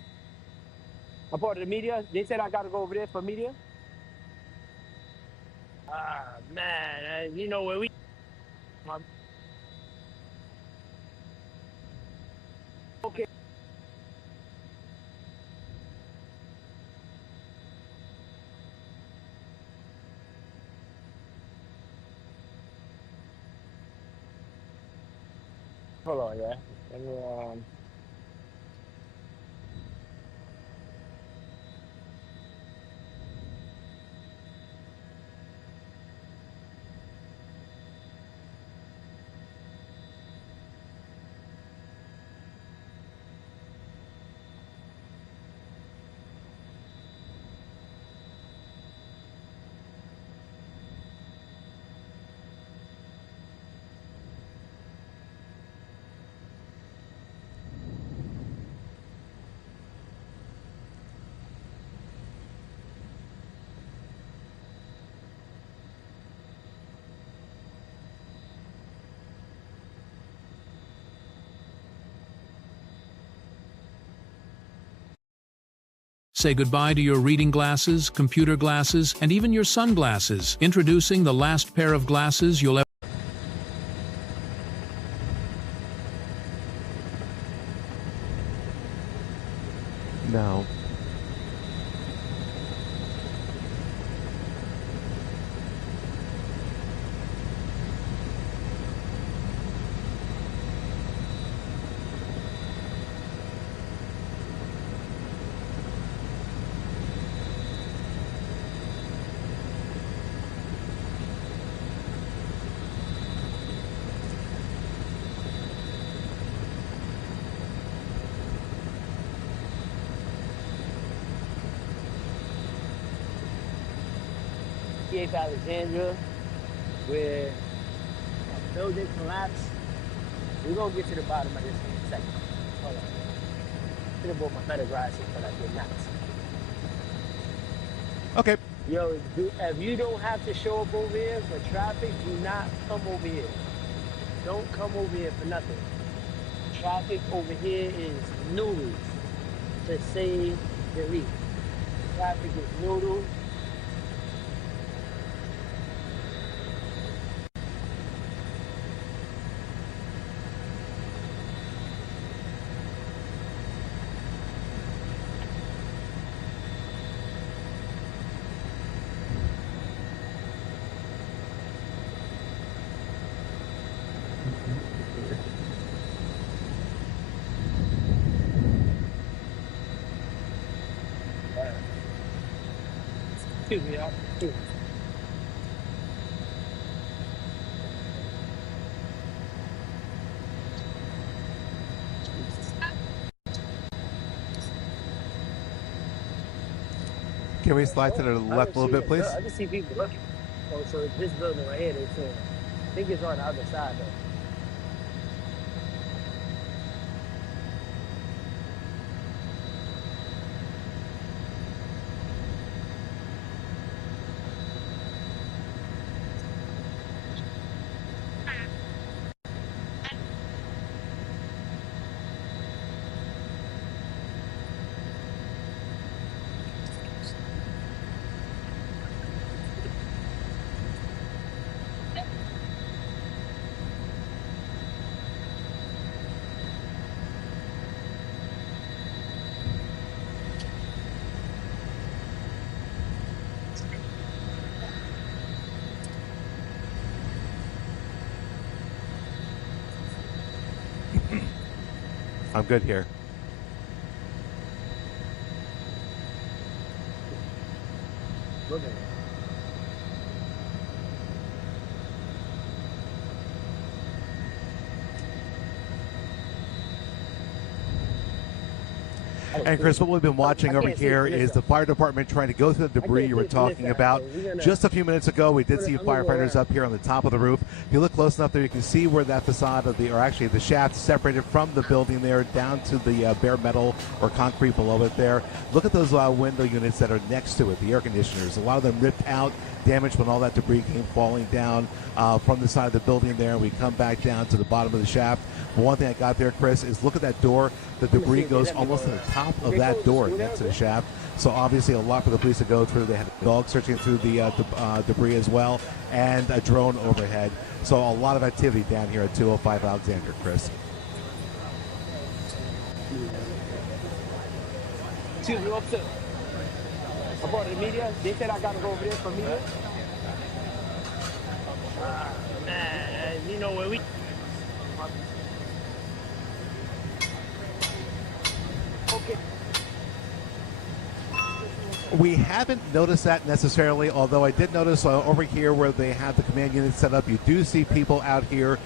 I'm part of the media. They said I gotta go over there for media. Ah, man, you know where we. Okay. Hold on, yeah. Let me, Say goodbye to your reading glasses, computer glasses, and even your sunglasses. Introducing the last pair of glasses you'll ever... No. 58th Alexandria, where a building collapsed. We're gonna get to the bottom of this in a second. Hold on. I should have bought my better glasses, but I did not. Okay. Yo, if you don't have to show up over here for traffic, do not come over here. Don't come over here for nothing. Traffic over here is noodles, to say the least. Traffic is noodles. Excuse me, y'all. Excuse me. Can we slide to the left a little bit, please? I just see people looking. Oh, so it's this building right here, they saying. I think it's on the other side, though. I'm good here. Look at it. And Chris, what we've been watching over here is the fire department trying to go through the debris you were talking about. Just a few minutes ago, we did see firefighters up here on the top of the roof. If you look close enough there, you can see where that facade of or actually the shaft separated from the building there down to the bare metal or concrete below it there. Look at those window units that are next to it, the air conditioners. A lot of them ripped out, damaged when all that debris came falling down from the side of the building there. We come back down to the bottom of the shaft. But one thing I got there, Chris, is look at that door. The debris goes almost to the top of that door next to the shaft. So obviously a lot for the police to go through. They had a dog searching through the debris as well, and a drone overhead. So a lot of activity down here at 205 Alexander, Chris. Excuse me, officer. I brought the media. They said I gotta go over there for media. Man, you know where we. Okay. We haven't noticed that necessarily, although I did notice over here where they have the command unit set up, you do see people out here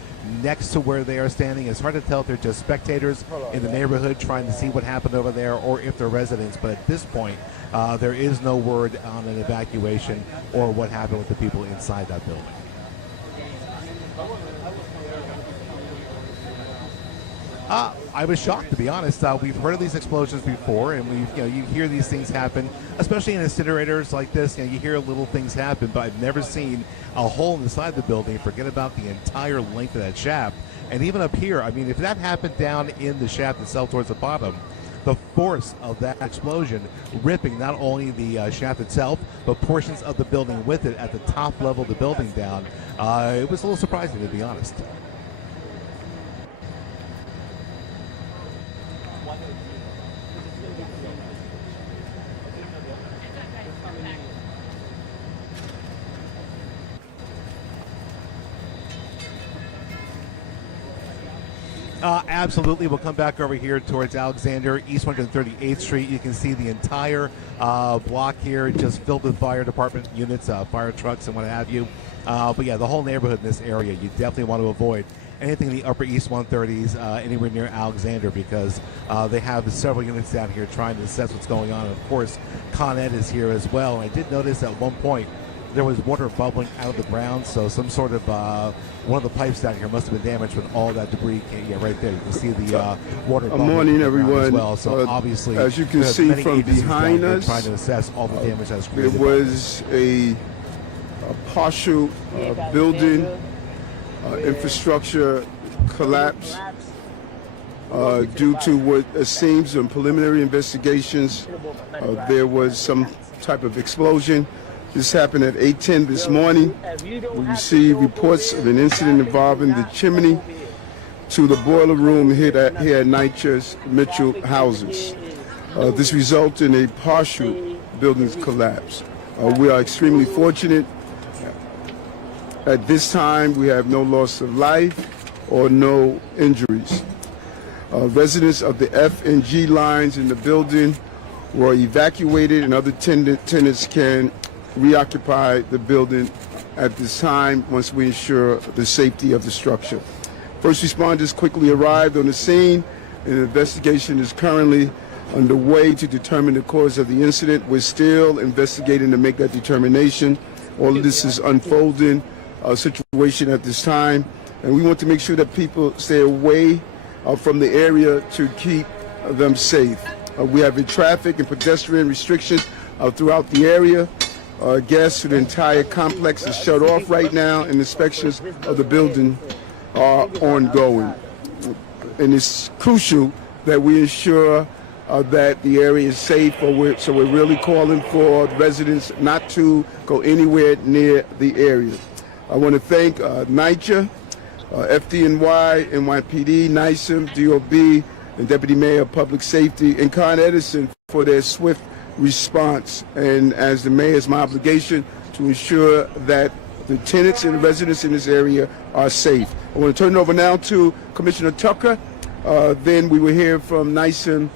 next to where they are standing. It's hard to tell if they're just spectators in the neighborhood trying to see what happened over there or if they're residents. But at this point, there is no word on an evacuation or what happened with the people inside that building. I was shocked, to be honest. We've heard of these explosions before, and you hear these things happen, especially in incinerators like this. You hear little things happen, but I've never seen a hole in the side of the building. Forget about the entire length of that shaft, and even up here. I mean, if that happened down in the shaft itself towards the bottom, the force of that explosion ripping not only the shaft itself, but portions of the building with it at the top level of the building down, it was a little surprising, to be honest. Absolutely. We'll come back over here towards Alexander, East 138th Street. You can see the entire block here just filled with fire department units, fire trucks and what have you. But yeah, the whole neighborhood in this area, you definitely want to avoid anything in the upper East 130s, anywhere near Alexander, because they have several units down here trying to assess what's going on. And of course, Con Ed is here as well. And I did notice at one point, there was water bubbling out of the ground, so some sort of one of the pipes down here must have been damaged when all that debris came. Yeah, right there. You can see the water bubbling morning, everyone. as well. So obviously, as you can see from behind us, trying to assess all the damage that was created. There was a partial building infrastructure collapse due to what seems in preliminary investigations. There was some type of explosion. This happened at 8:10 this morning. We received reports of an incident involving the chimney to the boiler room here at NYCHA's Mitchell houses. This resulted in a partial building collapse. We are extremely fortunate. At this time, we have no loss of life or no injuries. Residents of the F and G lines in the building were evacuated, and other tenants can reoccupy the building at this time once we ensure the safety of the structure. First responders quickly arrived on the scene, and an investigation is currently underway to determine the cause of the incident. We're still investigating to make that determination. All of this is unfolding situation at this time, and we want to make sure that people stay away from the area to keep them safe. We have traffic and pedestrian restrictions throughout the area. Gas to the entire complex is shut off right now, and inspections of the building are ongoing. And it's crucial that we ensure that the area is safe, so we're really calling for residents not to go anywhere near the area. I want to thank NYCHA, FDNY, NYPD, NYSEM, DOB, and Deputy Mayor of Public Safety, and Con Edison for their swift response. And as the mayor, it's my obligation to ensure that the tenants and the residents in this area are safe. I want to turn it over now to Commissioner Tucker. Then we will hear from NYSEM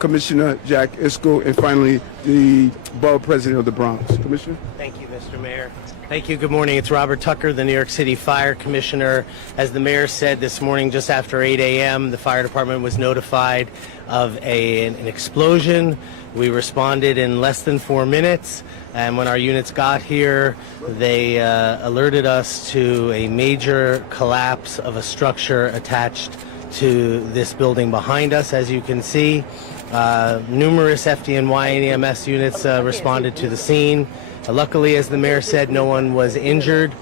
Commissioner Jack Iskel, and finally the Borough President of the Bronx. Commissioner? Thank you, Mr. Mayor. Thank you. Good morning. It's Robert Tucker, the New York City Fire Commissioner. As the mayor said this morning, just after 8 a.m., the fire department was notified of an explosion. We responded in less than 4 minutes, and when our units got here, they alerted us to a major collapse of a structure attached to this building behind us. As you can see, numerous FDNY and EMS units responded to the scene. Luckily, as the mayor said, no one was injured.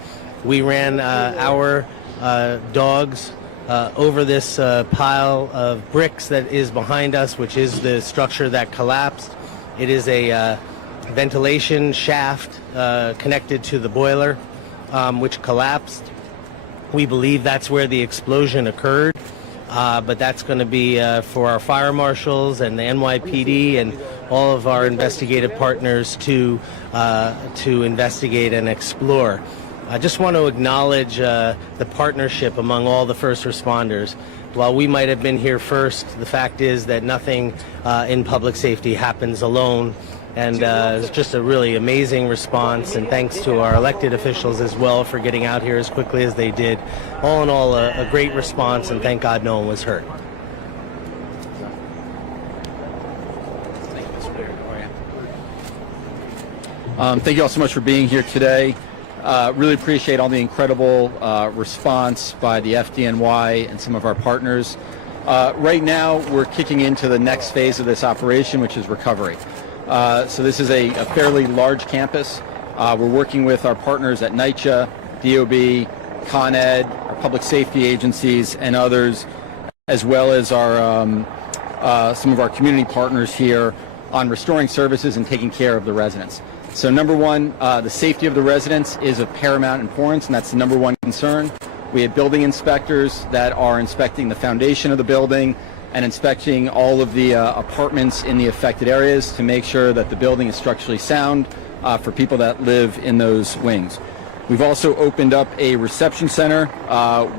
We ran our dogs over this pile of bricks that is behind us, which is the structure that collapsed. It is a ventilation shaft connected to the boiler, which collapsed. We believe that's where the explosion occurred, but that's going to be for our fire marshals and the NYPD and all of our investigative partners to investigate and explore. I just want to acknowledge the partnership among all the first responders. While we might have been here first, the fact is that nothing in public safety happens alone. And it's just a really amazing response, and thanks to our elected officials as well for getting out here as quickly as they did. All in all, a great response, and thank God no one was hurt. Thank you all so much for being here today. Really appreciate all the incredible response by the FDNY and some of our partners. Right now, we're kicking into the next phase of this operation, which is recovery. So this is a fairly large campus. We're working with our partners at NYCHA, DOB, Con Ed, our public safety agencies, and others, as well as our some of our community partners here on restoring services and taking care of the residents. So number one, the safety of the residents is of paramount importance, and that's the number one concern. We have building inspectors that are inspecting the foundation of the building and inspecting all of the apartments in the affected areas to make sure that the building is structurally sound for people that live in those wings. We've also opened up a reception center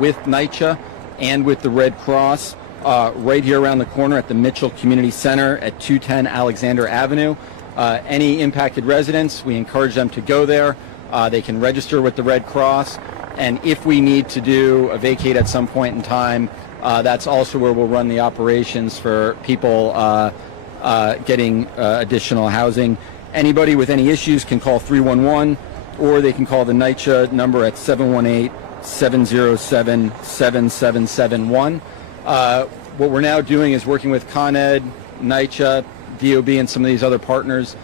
with NYCHA and with the Red Cross right here around the corner at the Mitchell Community Center at 210 Alexander Avenue. Any impacted residents, we encourage them to go there. They can register with the Red Cross, and if we need to do a vacate at some point in time, that's also where we'll run the operations for people getting additional housing. Anybody with any issues can call 311 or they can call the NYCHA number at 718-707-7771. What we're now doing is working with Con Ed, NYCHA, DOB, and some of these other partners.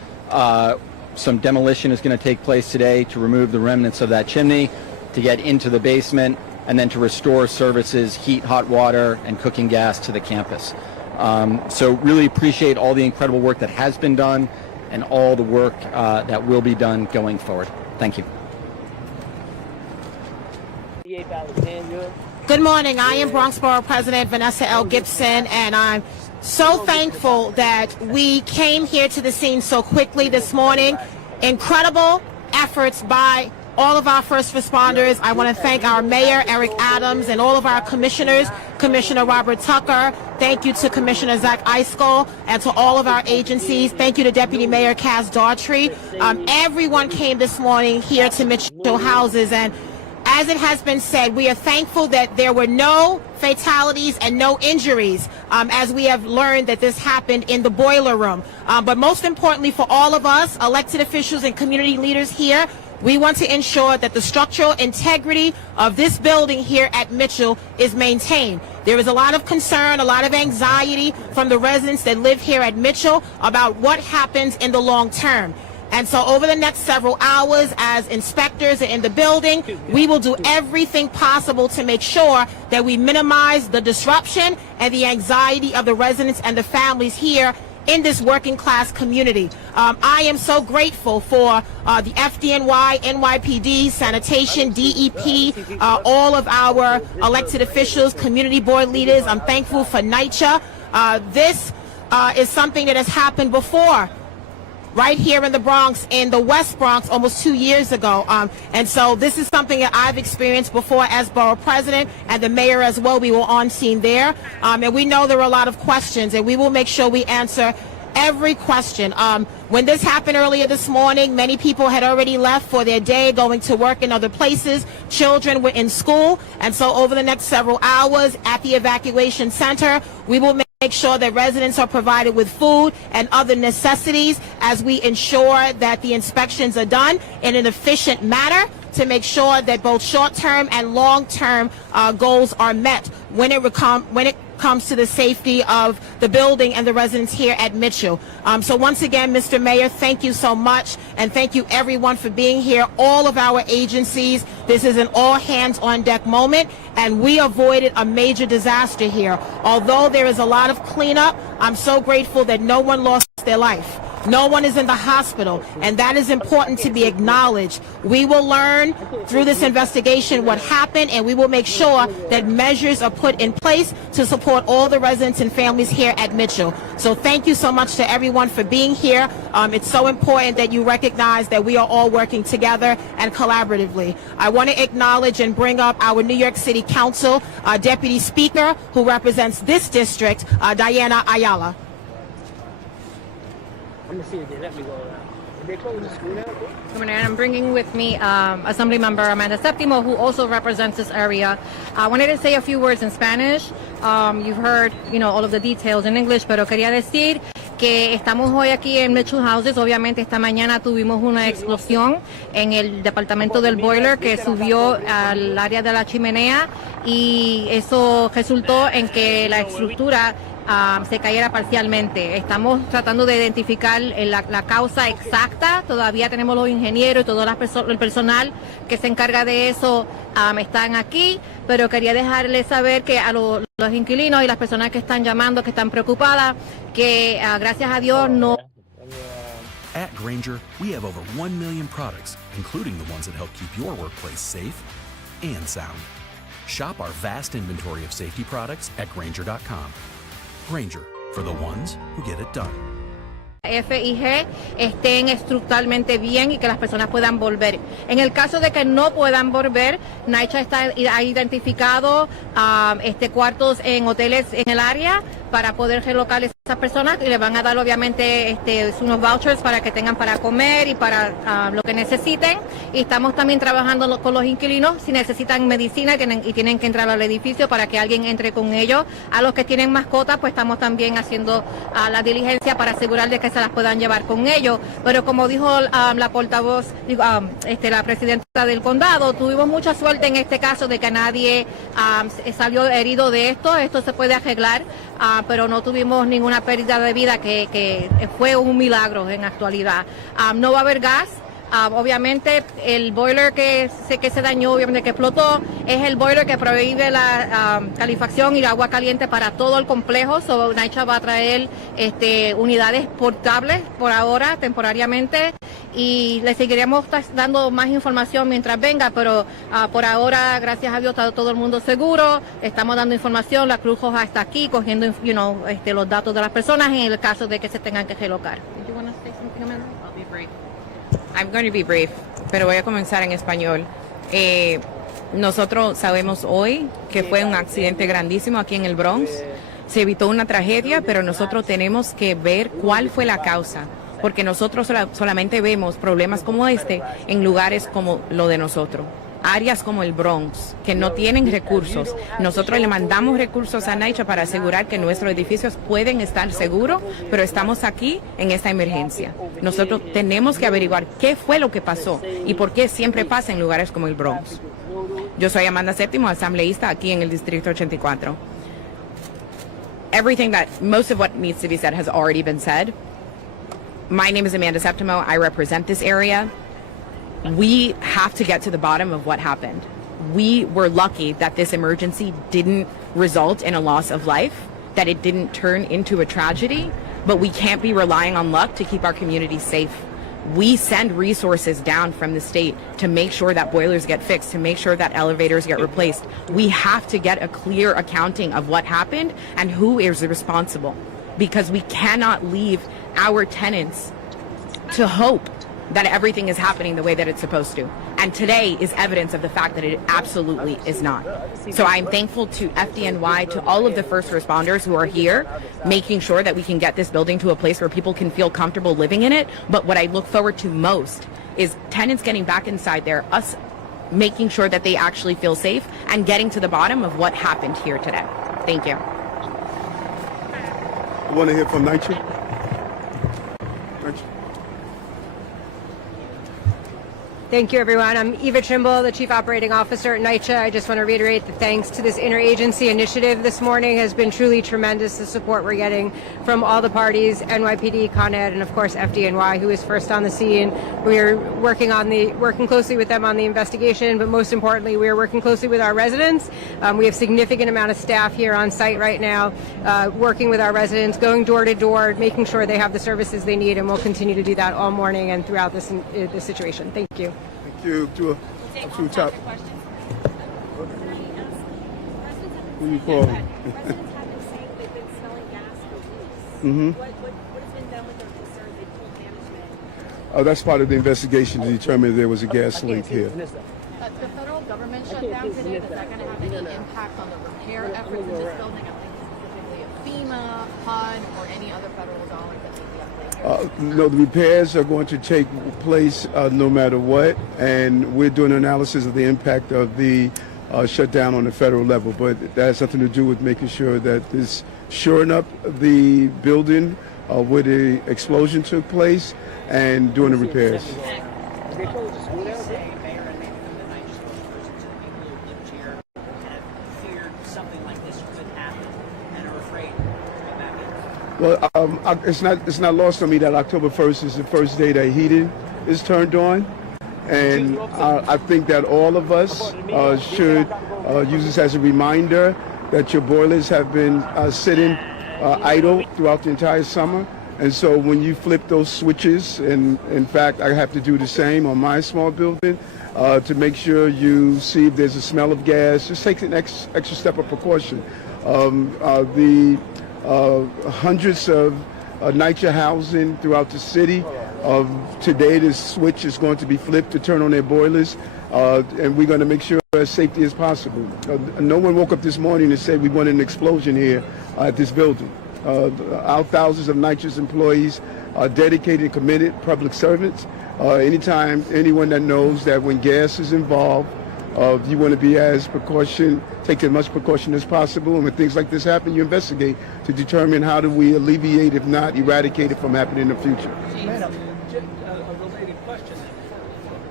Some demolition is going to take place today to remove the remnants of that chimney, to get into the basement, and then to restore services, heat, hot water, and cooking gas to the campus. So really appreciate all the incredible work that has been done and all the work that will be done going forward. Thank you. Good morning. I am Bronx Borough President Vanessa L. Gibson, and I'm so thankful that we came here to the scene so quickly this morning. Incredible efforts by all of our first responders. I want to thank our Mayor, Eric Adams, and all of our commissioners, Commissioner Robert Tucker. Thank you to Commissioner Zach Eiskell and to all of our agencies. Thank you to Deputy Mayor Cass Daughtry. Everyone came this morning here to Mitchell Houses, and as it has been said, we are thankful that there were no fatalities and no injuries, as we have learned that this happened in the boiler room. But most importantly for all of us, elected officials and community leaders here, we want to ensure that the structural integrity of this building here at Mitchell is maintained. There is a lot of concern, a lot of anxiety from the residents that live here at Mitchell about what happens in the long term. And so over the next several hours, as inspectors are in the building, we will do everything possible to make sure that we minimize the disruption and the anxiety of the residents and the families here in this working class community. I am so grateful for the FDNY, NYPD, sanitation, DEP, all of our elected officials, community board leaders. I'm thankful for NYCHA. This is something that has happened before, right here in the Bronx, in the West Bronx, almost 2 years ago. And so this is something that I've experienced before as borough president, and the mayor as well. We were on scene there. And we know there are a lot of questions, and we will make sure we answer every question. When this happened earlier this morning, many people had already left for their day, going to work in other places. Children were in school. And so over the next several hours at the evacuation center, we will make sure that residents are provided with food and other necessities as we ensure that the inspections are done in an efficient manner to make sure that both short-term and long-term goals are met when it comes to the safety of the building and the residents here at Mitchell. So once again, Mr. Mayor, thank you so much, and thank you everyone for being here, all of our agencies. This is an all-hands-on-deck moment, and we avoided a major disaster here. Although there is a lot of cleanup, I'm so grateful that no one lost their life. No one is in the hospital, and that is important to be acknowledged. We will learn through this investigation what happened, and we will make sure that measures are put in place to support all the residents and families here at Mitchell. So thank you so much to everyone for being here. It's so important that you recognize that we are all working together and collaboratively. I want to acknowledge and bring up our New York City Council Deputy Speaker, who represents this district, Diana Ayala. I'm gonna see if they let me go around. Did they close the school now? And I'm bringing with me Assemblymember Amanda Septimo, who also represents this area. I wanted to say a few words in Spanish. You've heard, all of the details in English, pero quería decir que estamos hoy aquí en Mitchell Houses. Obviamente esta mañana tuvimos una explosión en el departamento del boiler que subió al área de la chimenea, y eso resultó en que la estructura se cayera parcialmente. Estamos tratando de identificar la causa exacta. Todavía tenemos los ingenieros y todo el personal que se encarga de eso están aquí, pero quería dejarles saber que a los inquilinos y las personas que están llamando, que están preocupadas, que gracias a Dios no. At Grainger, we have over 1 million products, including the ones that help keep your workplace safe and sound. Shop our vast inventory of safety products at Grainger.com. Grainger, for the ones who get it done. F y G estén estructuralmente bien y que las personas puedan volver. En el caso de que no puedan volver, NYCHA ha identificado cuartos en hoteles en el área para poder relocalizar esas personas y les van a dar obviamente unos vouchers para que tengan para comer y para lo que necesiten. Y estamos también trabajando con los inquilinos si necesitan medicina y tienen que entrar al edificio para que alguien entre con ellos. A los que tienen mascotas, pues estamos también haciendo la diligencia para asegurar de que se las puedan llevar con ellos. Pero como dijo la portavoz, la presidenta del condado, tuvimos mucha suerte en este caso de que nadie salió herido de esto. Esto se puede arreglar, pero no tuvimos ninguna pérdida de vida, que fue un milagro en actualidad. No va a haber gas. Obviamente el boiler que se dañó, obviamente que explotó, es el boiler que prohíbe la calefacción y el agua caliente para todo el complejo. So, NYCHA va a traer unidades portables por ahora, temporariamente, y le seguiremos dando más información mientras venga, pero por ahora, gracias a Dios, está todo el mundo seguro. Estamos dando información, la Cruz Roja está aquí cogiendo los datos de las personas en el caso de que se tengan que relocar. I'm going to be brief, pero voy a comenzar en español. Nosotros sabemos hoy que fue un accidente grandísimo aquí en el Bronx. Se evitó una tragedia, pero nosotros tenemos que ver cuál fue la causa, porque nosotros solamente vemos problemas como este en lugares como lo de nosotros. Áreas como el Bronx, que no tienen recursos. Nosotros le mandamos recursos a NYCHA para asegurar que nuestros edificios pueden estar seguros, pero estamos aquí en esta emergencia. Nosotros tenemos que averiguar qué fue lo que pasó y por qué siempre pasa en lugares como el Bronx. Yo soy Amanda Séptimo, asambleísta aquí en el Distrito 84. Most of what needs to be said has already been said. My name is Amanda Séptimo. I represent this area. We have to get to the bottom of what happened. We were lucky that this emergency didn't result in a loss of life, that it didn't turn into a tragedy, but we can't be relying on luck to keep our communities safe. We send resources down from the state to make sure that boilers get fixed, to make sure that elevators get replaced. We have to get a clear accounting of what happened and who is responsible, because we cannot leave our tenants to hope that everything is happening the way that it's supposed to. And today is evidence of the fact that it absolutely is not. So I'm thankful to FDNY, to all of the first responders who are here, making sure that we can get this building to a place where people can feel comfortable living in it. But what I look forward to most is tenants getting back inside there, us making sure that they actually feel safe, and getting to the bottom of what happened here today. Thank you. I want to hear from NYCHA. Thank you, everyone. I'm Eva Trimble, the Chief Operating Officer at NYCHA. I just want to reiterate the thanks to this interagency initiative this morning has been truly tremendous, the support we're getting from all the parties, NYPD, Con Ed, and of course FDNY, who is first on the scene. We are working closely with them on the investigation, but most importantly, we are working closely with our residents. We have significant amount of staff here on site right now, working with our residents, going door to door, making sure they have the services they need, and we'll continue to do that all morning and throughout this situation. Thank you. Thank you. To the top. Who you call? That's part of the investigation to determine there was a gas leak here. The federal government shut down today. Is that going to have any impact on the repair efforts in this building? I'm thinking specifically of FEMA, HUD, or any other federal dollars that may be updated. No, the repairs are going to take place no matter what, and we're doing an analysis of the impact of the shutdown on the federal level. But that has something to do with making sure that this shoring up the building where the explosion took place and doing the repairs. Well, it's not lost on me that October 1st is the first day that heating is turned on, and I think that all of us should use this as a reminder that your boilers have been sitting idle throughout the entire summer. And so when you flip those switches, and in fact I have to do the same on my small building, to make sure you see if there's a smell of gas, just take an extra step of precaution. The hundreds of NYCHA housing throughout the city, today this switch is going to be flipped to turn on their boilers, and we're going to make sure as safety as possible. No one woke up this morning and said we wanted an explosion here at this building. Our thousands of nitrous employees are dedicated, committed public servants. Anytime, anyone that knows that when gas is involved, you want to be take as much precaution as possible. And when things like this happen, you investigate to determine how do we alleviate, if not eradicate it from happening in the future. Madam, just a related question.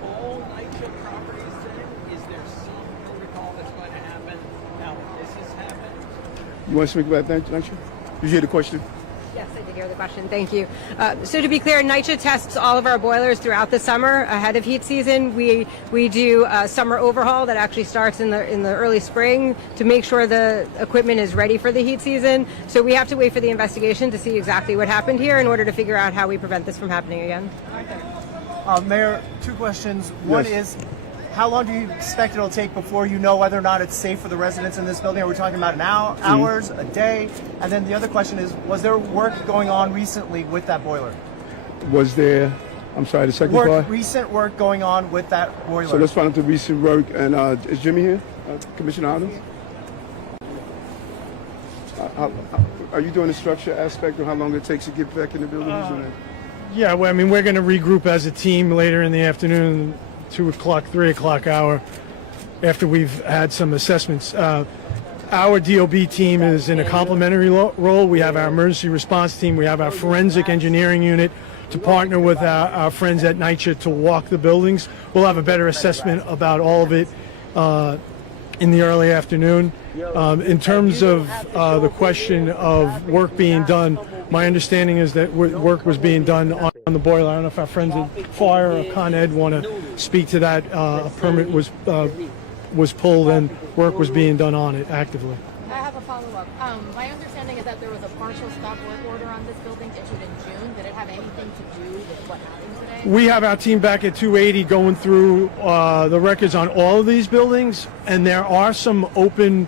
For all NYCHA properties, then, is there some protocol that's going to happen now that this has happened? You want to speak about that, NYCHA? Did you hear the question? Yes, I did hear the question. Thank you. So to be clear, NYCHA tests all of our boilers throughout the summer ahead of heat season. We do a summer overhaul that actually starts in the early spring to make sure the equipment is ready for the heat season. So we have to wait for the investigation to see exactly what happened here in order to figure out how we prevent this from happening again. Mayor, two questions. One is, how long do you expect it'll take before you know whether or not it's safe for the residents in this building? Are we talking about an hour, hours, a day? And then the other question is, was there work going on recently with that boiler? Was there, I'm sorry, the second part? Recent work going on with that boiler. So let's find out the recent work. And is Jimmy here? Commissioner Adams? Are you doing the structure aspect of how long it takes to get back in the buildings? Yeah, well, I mean, we're going to regroup as a team later in the afternoon, 2 o'clock, 3 o'clock hour, after we've had some assessments. Our DOB team is in a complementary role. We have our emergency response team. We have our forensic engineering unit to partner with our friends at NYCHA to walk the buildings. We'll have a better assessment about all of it in the early afternoon. In terms of the question of work being done, my understanding is that work was being done on the boiler. I don't know if our friends at Fire or Con Ed want to speak to that. A permit was pulled and work was being done on it actively. I have a follow-up. My understanding is that there was a partial stop work order on this building issued in June. Did it have anything to do with what happened today? We have our team back at 280 going through the records on all of these buildings, and there are some open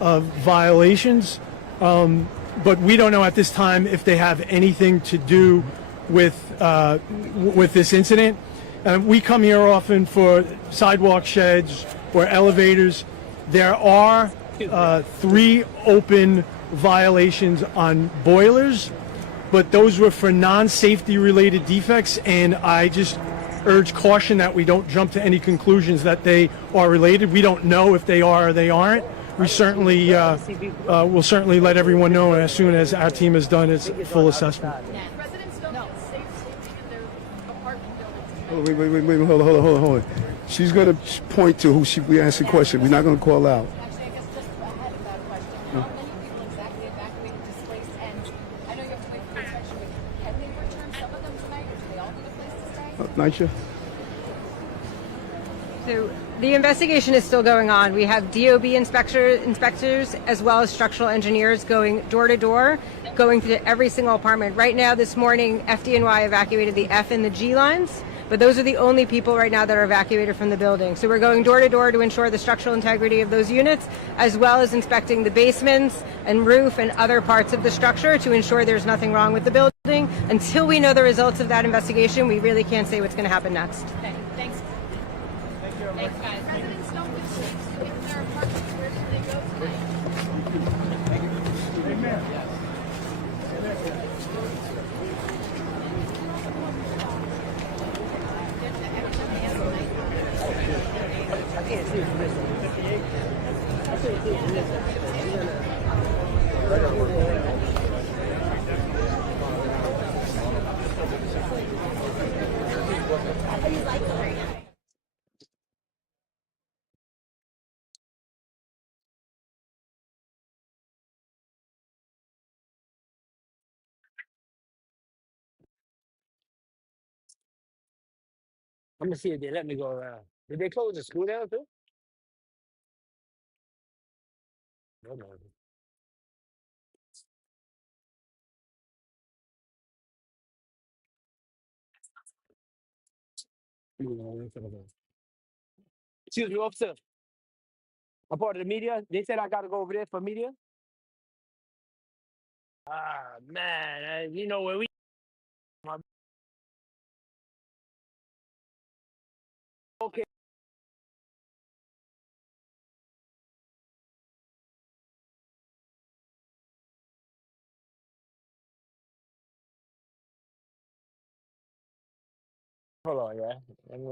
violations, but we don't know at this time if they have anything to do with this incident. We come here often for sidewalk sheds or elevators. There are 3 open violations on boilers, but those were for non-safety related defects, and I just urge caution that we don't jump to any conclusions that they are related. We don't know if they are or they aren't. We certainly will certainly let everyone know as soon as our team has done its full assessment. Residents don't get safe sleeping in their apartment Wait, buildings. hold on. She's going to point to who we asked the question. We're not going to call out. Actually, I guess just ahead of that question, how many people exactly evacuated, displaced, and I know you have to wait for the inspection, but can they return some of them tonight, or do they all need a place to stay? NYCHA? So the investigation is still going on. We have DOB inspectors as well as structural engineers going door to door, going to every single apartment. Right now, this morning, FDNY evacuated the F and the G lines, but those are the only people right now that are evacuated from the building. So we're going door to door to ensure the structural integrity of those units, as well as inspecting the basements and roof and other parts of the structure to ensure there's nothing wrong with the building. Until we know the results of that investigation, we really can't say what's going to happen next. Okay, thanks. Thanks, guys. Residents don't get safe sleeping in their apartments. Where should they go tonight? I'm gonna see if they let me go around. Did they close the school down too? No, no. Excuse me, officer. I'm part of the media. They said I gotta go over there for media. Ah man, you know where we okay. Hold on, yeah. Let me,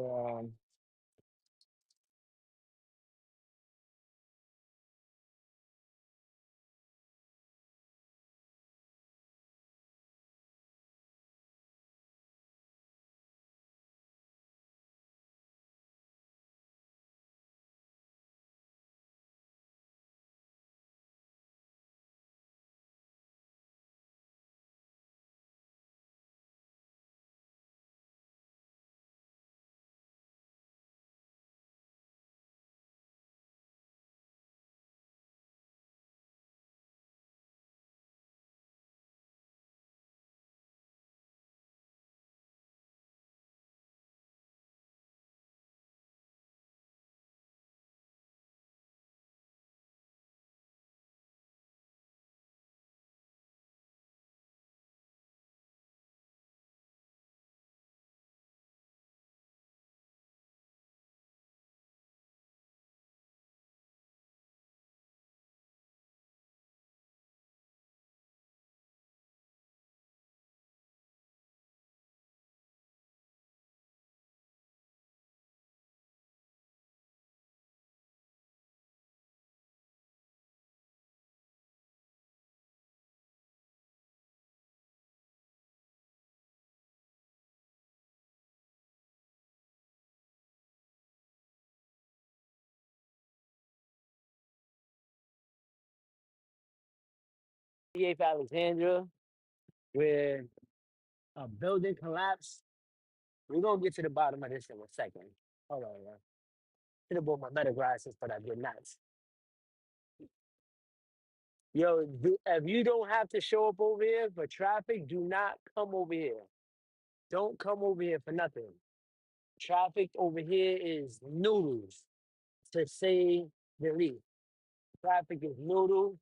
Alexandria, where a building collapsed. We're gonna get to the bottom of this in a second. Hold on, yeah. Should have bought my better glasses, but I did not. Yo, if you don't have to show up over here for traffic, do not come over here. Don't come over here for nothing. Traffic over here is noodles, to say the least. Traffic is noodles.